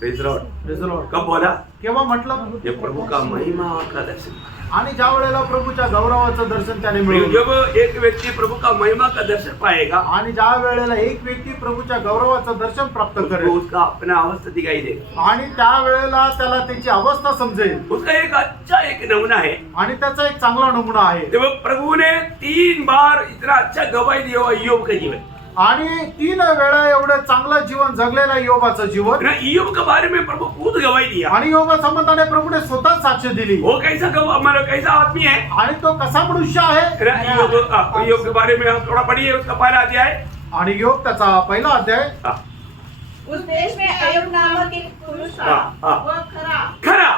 Praise the Lord. Praise the Lord. कब बोला? केव्हा म्हटलं, जब प्रभु का महिमा का दर्शन। आणि ज्या वेळेला प्रभूच्या गौरवाचं दर्शन त्याने जब मिळवलं, एक व्यक्ति प्रभु का महिमा का दर्शन पाएगा, आणि ज्या वेळेला एक व्यक्ती प्रभूच्या गौरवाचं दर्शन प्राप्त तो करेल, उसका अपना अवस्था दिखाई देगा। आणि त्या वेळेला त्याला त्याची अवस्था समजेल, उसका एक अच्छा एक नमूना है, आणि त्याचा एक चांगला नमुना आहे। जब प्रभु ने 3 बार इतना अच्छा गवाही दिया हुआ ईयोब का जीवन, आणि 3 वेळा एवढं चांगलं जीवन जगलेलं योबाचं जीवन, ना ईयोब के बारे में प्रभु खुद गवाही दिया। आणि योगा संबंधाने प्रभूने स्वतः साक्ष दिली, वो कैसा मतलब कैसा आदमी है, आणि तो कसा मनुष्य आहे। ना ईयोब के बारे में हम थोड़ा पढ़िए, उसका पहला अध्याय। आणि योग त्याचा पहिला अध्याय, हाँ, उस देश में अय्यूब नामक एक पुरुष था। हाँ, हाँ। वह खरा खरा,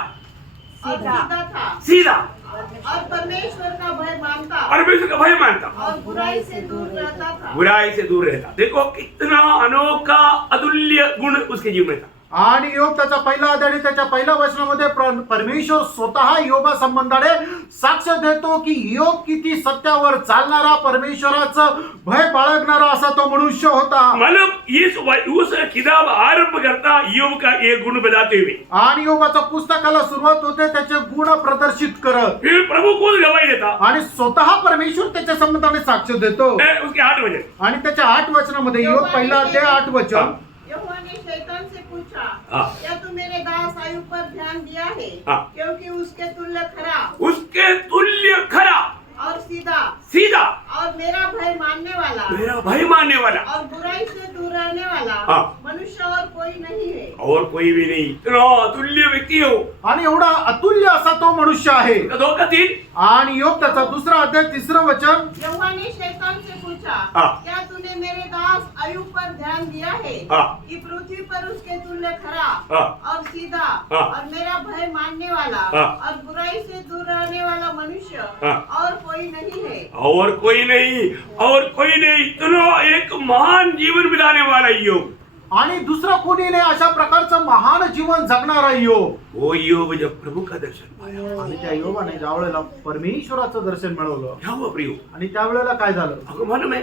और सीधा था सीधा, और परमेश्वर का भय मानता परमेश्वर का भय मानता, और बुराई से दूर रहता था। बुराई से दूर रहता। देखो कितना अनोखा अतुल्य गुण उसके जीवन में था। आणि योग त्याचा पहिला अध्याय आणि त्याच्या पहिल्या वचनामध्ये परमेश्वर स्वतः योगा संबंधाने साक्ष देतो की योग किती सत्यावर चालणारा, परमेश्वराचं भय बाळगणारा असा तो मनुष्य होता। मतलब उस किताब आरंभ करता ईयोब का ये गुण बताते हुए, आणि योगाच्या पुस्तकाला सुरुवात होते त्याचे गुण प्रदर्शित करत, फिर प्रभु खुद गवाही देता। आणि स्वतः परमेश्वर त्याच्या संबंधाने साक्ष देतो। उसके 8 वचन, आणि त्याच्या 8 वचनामध्ये योग पहिला अध्याय 8 वचन, यहोवा ने शैतान से पूछा, हाँ। क्या तू मेरे दास आयु पर ध्यान दिया है? हाँ। क्योंकि उसके तुल्य खरा उसके तुल्य खरा, और सीधा सीधा, और मेरा भय मानने वाला मेरा भय मानने वाला, और बुराई से दूर रहने वाला हाँ। मनुष्य और कोई नहीं है। और कोई भी नहीं। इतना अतुल्य व्यक्ति हो। आणि एवढा अतुल्य असा तो मनुष्य आहे। 2 का 3, आणि योग त्याचा दुसरा अध्याय 3रं वचन, यहोवा ने शैतान से पूछा, हाँ। क्या तूने मेरे दास आयु पर ध्यान दिया है? हाँ। कि पृथ्वी पर उसके तुल्य खरा हाँ। और सीधा हाँ। और मेरा भय मानने वाला हाँ। और बुराई से दूर रहने वाला मनुष्य हाँ। और कोई नहीं है। और कोई नहीं, और कोई नहीं। इतना एक महान जीवन बिताने वाला ईयोब, आणि दुसरा कोणी नाही अशा प्रकारचं महान जीवन जगणारा योग। वो ईयोब जब प्रभु का दर्शन पाया, आणि त्या योगाने ज्या वेळेला परमेश्वराचं दर्शन मिळवलं, क्या हुआ प्रियो? आणि त्यावेळेला काय झालं, आपको मालूम है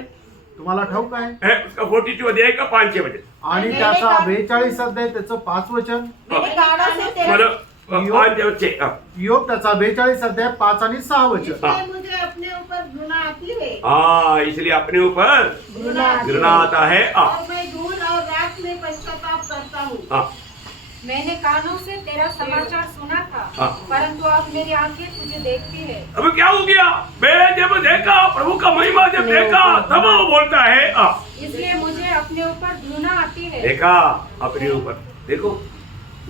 तुम्हाला ठाऊक आहे है उसका 42 अध्याय का 5 वचन आणि त्याचा 42 अध्याय त्याचं 5 वचन मेरे कानों से तेरा मतलब 5 वचन योग त्याचा 42 अध्याय 5 आणि 6 वचन इसलिए मुझे अपने ऊपर घृणा आती है हाँ इसलिए अपने ऊपर घृणा आता है और मैं धूल और राख में पश्चाताप करता हूँ। हाँ मैंने कानों से तेरा समाचार सुना था हाँ। परंतु अब मेरी आंखें तुझे देखती है। अब क्या हो गया? मैं जब देखा प्रभु का महिमा जब देखा तब वो बोलता है इसलिए मुझे अपने ऊपर घृणा आती है। देखा अपने ऊपर देखो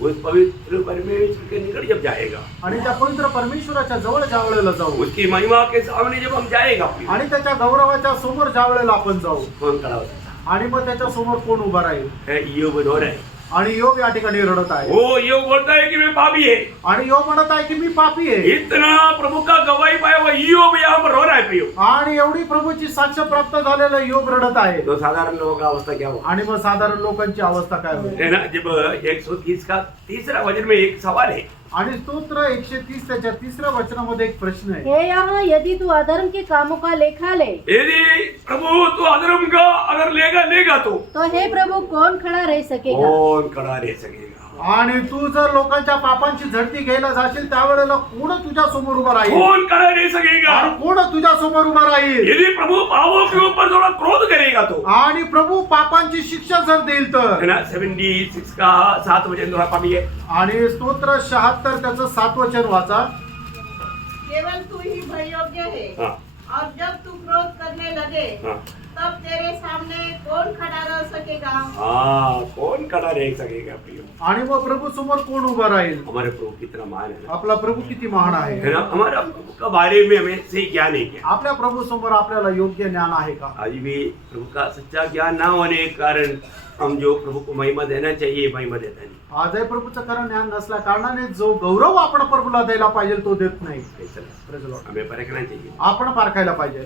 उस पवित्र परमेश्वर के निकट जब जाएगा आणि त्या पवित्र परमेश्वराच्या जवळ ज्या वेळेला जाऊ उसकी महिमा के सामने जब हम जाएगा आणि त्याच्या गौरवाच्या समोर ज्या वेळेला आपण जाऊ कौन खड़ा होता आणि मग त्याच्या समोर कोण उभा राहील है? ईयोब रो रहा है। आणि योग या ठिकाणी रडत आहे वो ईयोब बोलता है कि मैं पापी है। आणि योग म्हणत आहे की मी पापी आहे इतना प्रभु का गवाही पाया हुआ ईयोब यहाँ पर रो रहा है प्रियो। आणि एवढी प्रभूची साक्ष प्राप्त झालेला योग रडत आहे तो साधारण लोगों का अवस्था क्या होगा? आणि मग साधारण लोकांची अवस्था काय होईल है ना जब 130 का तीसरा वचन में एक सवाल है आणि स्तोत्र 130 त्याच्या 3ऱ्या वचनामध्ये एक प्रश्न आहे हे यहाँ यदि तू अधर्म के कामों का लेखा ले यदि प्रभु तू अधर्म का अगर लेगा तो हे प्रभु कौन खड़ा रह सकेगा। कौन खड़ा रह सकेगा? आणि तू जर लोकांच्या पापांची झडती घ्यायला जाशील त्यावेळेला कोण तुझ्या समोर उभा राहील कौन खड़ा रह सकेगा? आणि कोण तुझ्या समोर उभा राहील यदि प्रभु पापों के ऊपर थोड़ा क्रोध करेगा तो आणि प्रभु पापांची शिक्षा जर देईल है तर ना 76 का 7 वचन थोड़ा पापी है। आणि स्तोत्र 76 त्याचं 7 वचन वाचा केवल तू ही भययोग्य है हाँ और जब तू क्रोध करने लगे हाँ तब तेरे सामने कौन खड़ा रह सकेगा। हाँ कौन खड़ा रह सकेगा प्रियो? आणि मग प्रभू समोर कोण उभा राहील हमारे प्रभु कितना महान है ना? आपला प्रभू किती महान आहे है ना हमारा प्रभु का बारे में हमें सही ज्ञान है क्या? आपल्या प्रभू समोर आपल्याला योग्य ज्ञान आहे का आज भी प्रभु का सच्चा ज्ञान ना होने के कारण हम जो प्रभु को महिमा देना चाहिए महिमा देता नहीं। आजही प्रभूचं खरं ज्ञान नसल्या कारणाने जो गौरव आपण प्रभूला द्यायला पाहिजे तो देत नाही ऐसा नहीं। Praise the Lord. हमें परखना चाहिए। आपण पारखायला पाहिजे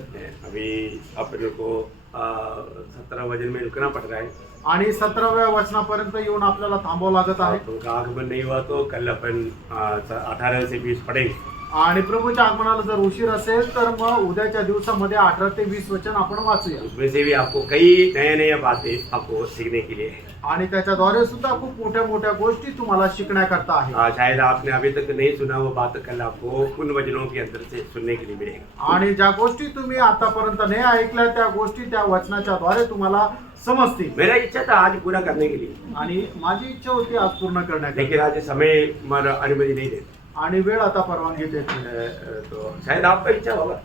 अभी अपने को 17 वजन में रुकना पड़ रहा है। आणि 17व्या वचनापर्यंत येऊन आपल्याला थांबावं लागत आहे तो उनका आगमन नहीं हुआ तो कल अपन 18 से 20 पढ़ेंगे। आणि प्रभूच्या आगमनाला जर उशीर असेल तर मग उद्याच्या दिवसामध्ये 18 ते 20 वचन आपण वाचूया उसमें से भी आपको कई नया बातें आपको सीखने के लिए है। आणि त्याच्याद्वारे सुद्धा खूप मोठ्या मोठ्या गोष्टी तुम्हाला शिकण्याकरता आहे शायद आपने अभी तक नहीं सुना वो बात कल आपको उन वचनों के अंदर से सुनने के लिए मिलेगा। आणि ज्या गोष्टी तुम्ही आतापर्यंत नाही ऐकल्या त्या गोष्टी त्या वचनाच्या द्वारे तुम्हाला समजतील मेरा इच्छा था आज पूरा करने के लिए, आणि माझी इच्छा होती आज पूर्ण करण्याची लेकिन आज समय हमारा अनुमति नहीं देता। आणि वेळ आता परवानगी देत नाही तो शायद आपका इच्छा होगा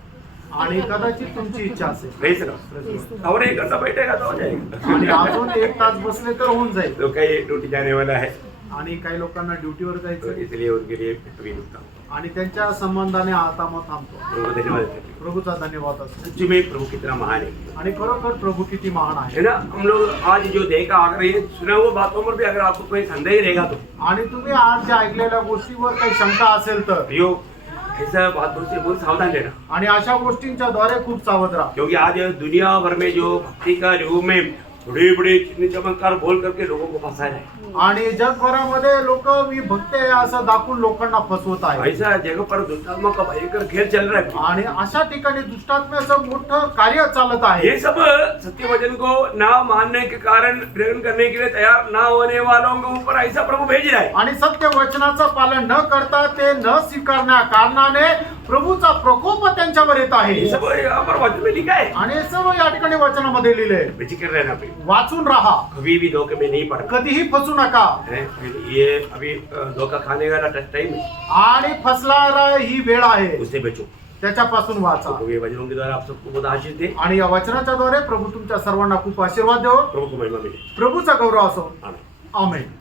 आणि कदाचित तुमची इच्छा असेल नहीं सुना और 1 घंटा बैठेगा तो हो जाएगा। आणि अजून 1 तास बसले तर होऊन जाईल तो कई ड्यूटी जाने वाला है आणि काही लोकांना ड्युटीवर तो जायचं इसलिए उनके लिए अभी रुकता हूँ। आणि त्यांच्या संबंधाने आता मग थांबतो प्रभु को धन्यवाद देते हैं। प्रभूचा धन्यवाद असतो सच में प्रभु कितना महान है, आणि खरोखर प्रभू किती महान आहे है ना। हम लोग आज जो देखा अगर ये सुना हुआ बातों पर भी अगर आपको कोई संदेह रहेगा तो आणि तुम्ही आज ज्या ऐकलेल्या गोष्टीवर काही शंका असेल तर यो ऐसा बातों से बहुत सावधान रहना, आणि अशा गोष्टींच्या द्वारे खूप सावध राहा क्योंकि आज दुनिया भर में जो भक्ति का रूप में बड़े बड़े चिन्ह चमत्कार बोल करके लोगों को फंसा है। आणि जगभरामध्ये लोक मी भक्त आहे असं दाखवून लोकांना फसवत आहे ऐसा जगह पर दुष्टात्मा का भयंकर खेल चल रहा है। आणि अशा ठिकाणी दुष्टात्म्याचं मोठं कार्य चालत आहे ये सब सत्य वचन को ना मानने के कारण ग्रहण करने के लिए तैयार ना होने वालों के ऊपर ऐसा प्रभु भेज रहा है। आणि सत्य वचनाचं पालन न करता ते न स्वीकारण्या कारणाने प्रभूचा प्रकोप त्यांच्यावर येत ये आहे सब यहाँ पर वचन में लिखा है। आणि हे सर्व या ठिकाणी वचनामध्ये लिहिले बेफिक्र रहना पे वाचून राहा कभी भी धोखे में नहीं पड़ना कधीही फसू नका है। ये अभी धोखा खाने वाला टाइम है, आणि फसणारा ही वेळ आहे उससे बचो। त्याच्यापासून वाचा प्रभु ये वचनों के द्वारा आप सबको बहुत आशीष दे। आणि या वचनाच्या द्वारे प्रभू तुमच्या सर्वांना खूप आशीर्वाद देव प्रभु को महिमा मिले। प्रभूचा गौरव असो आमीन। आमेन।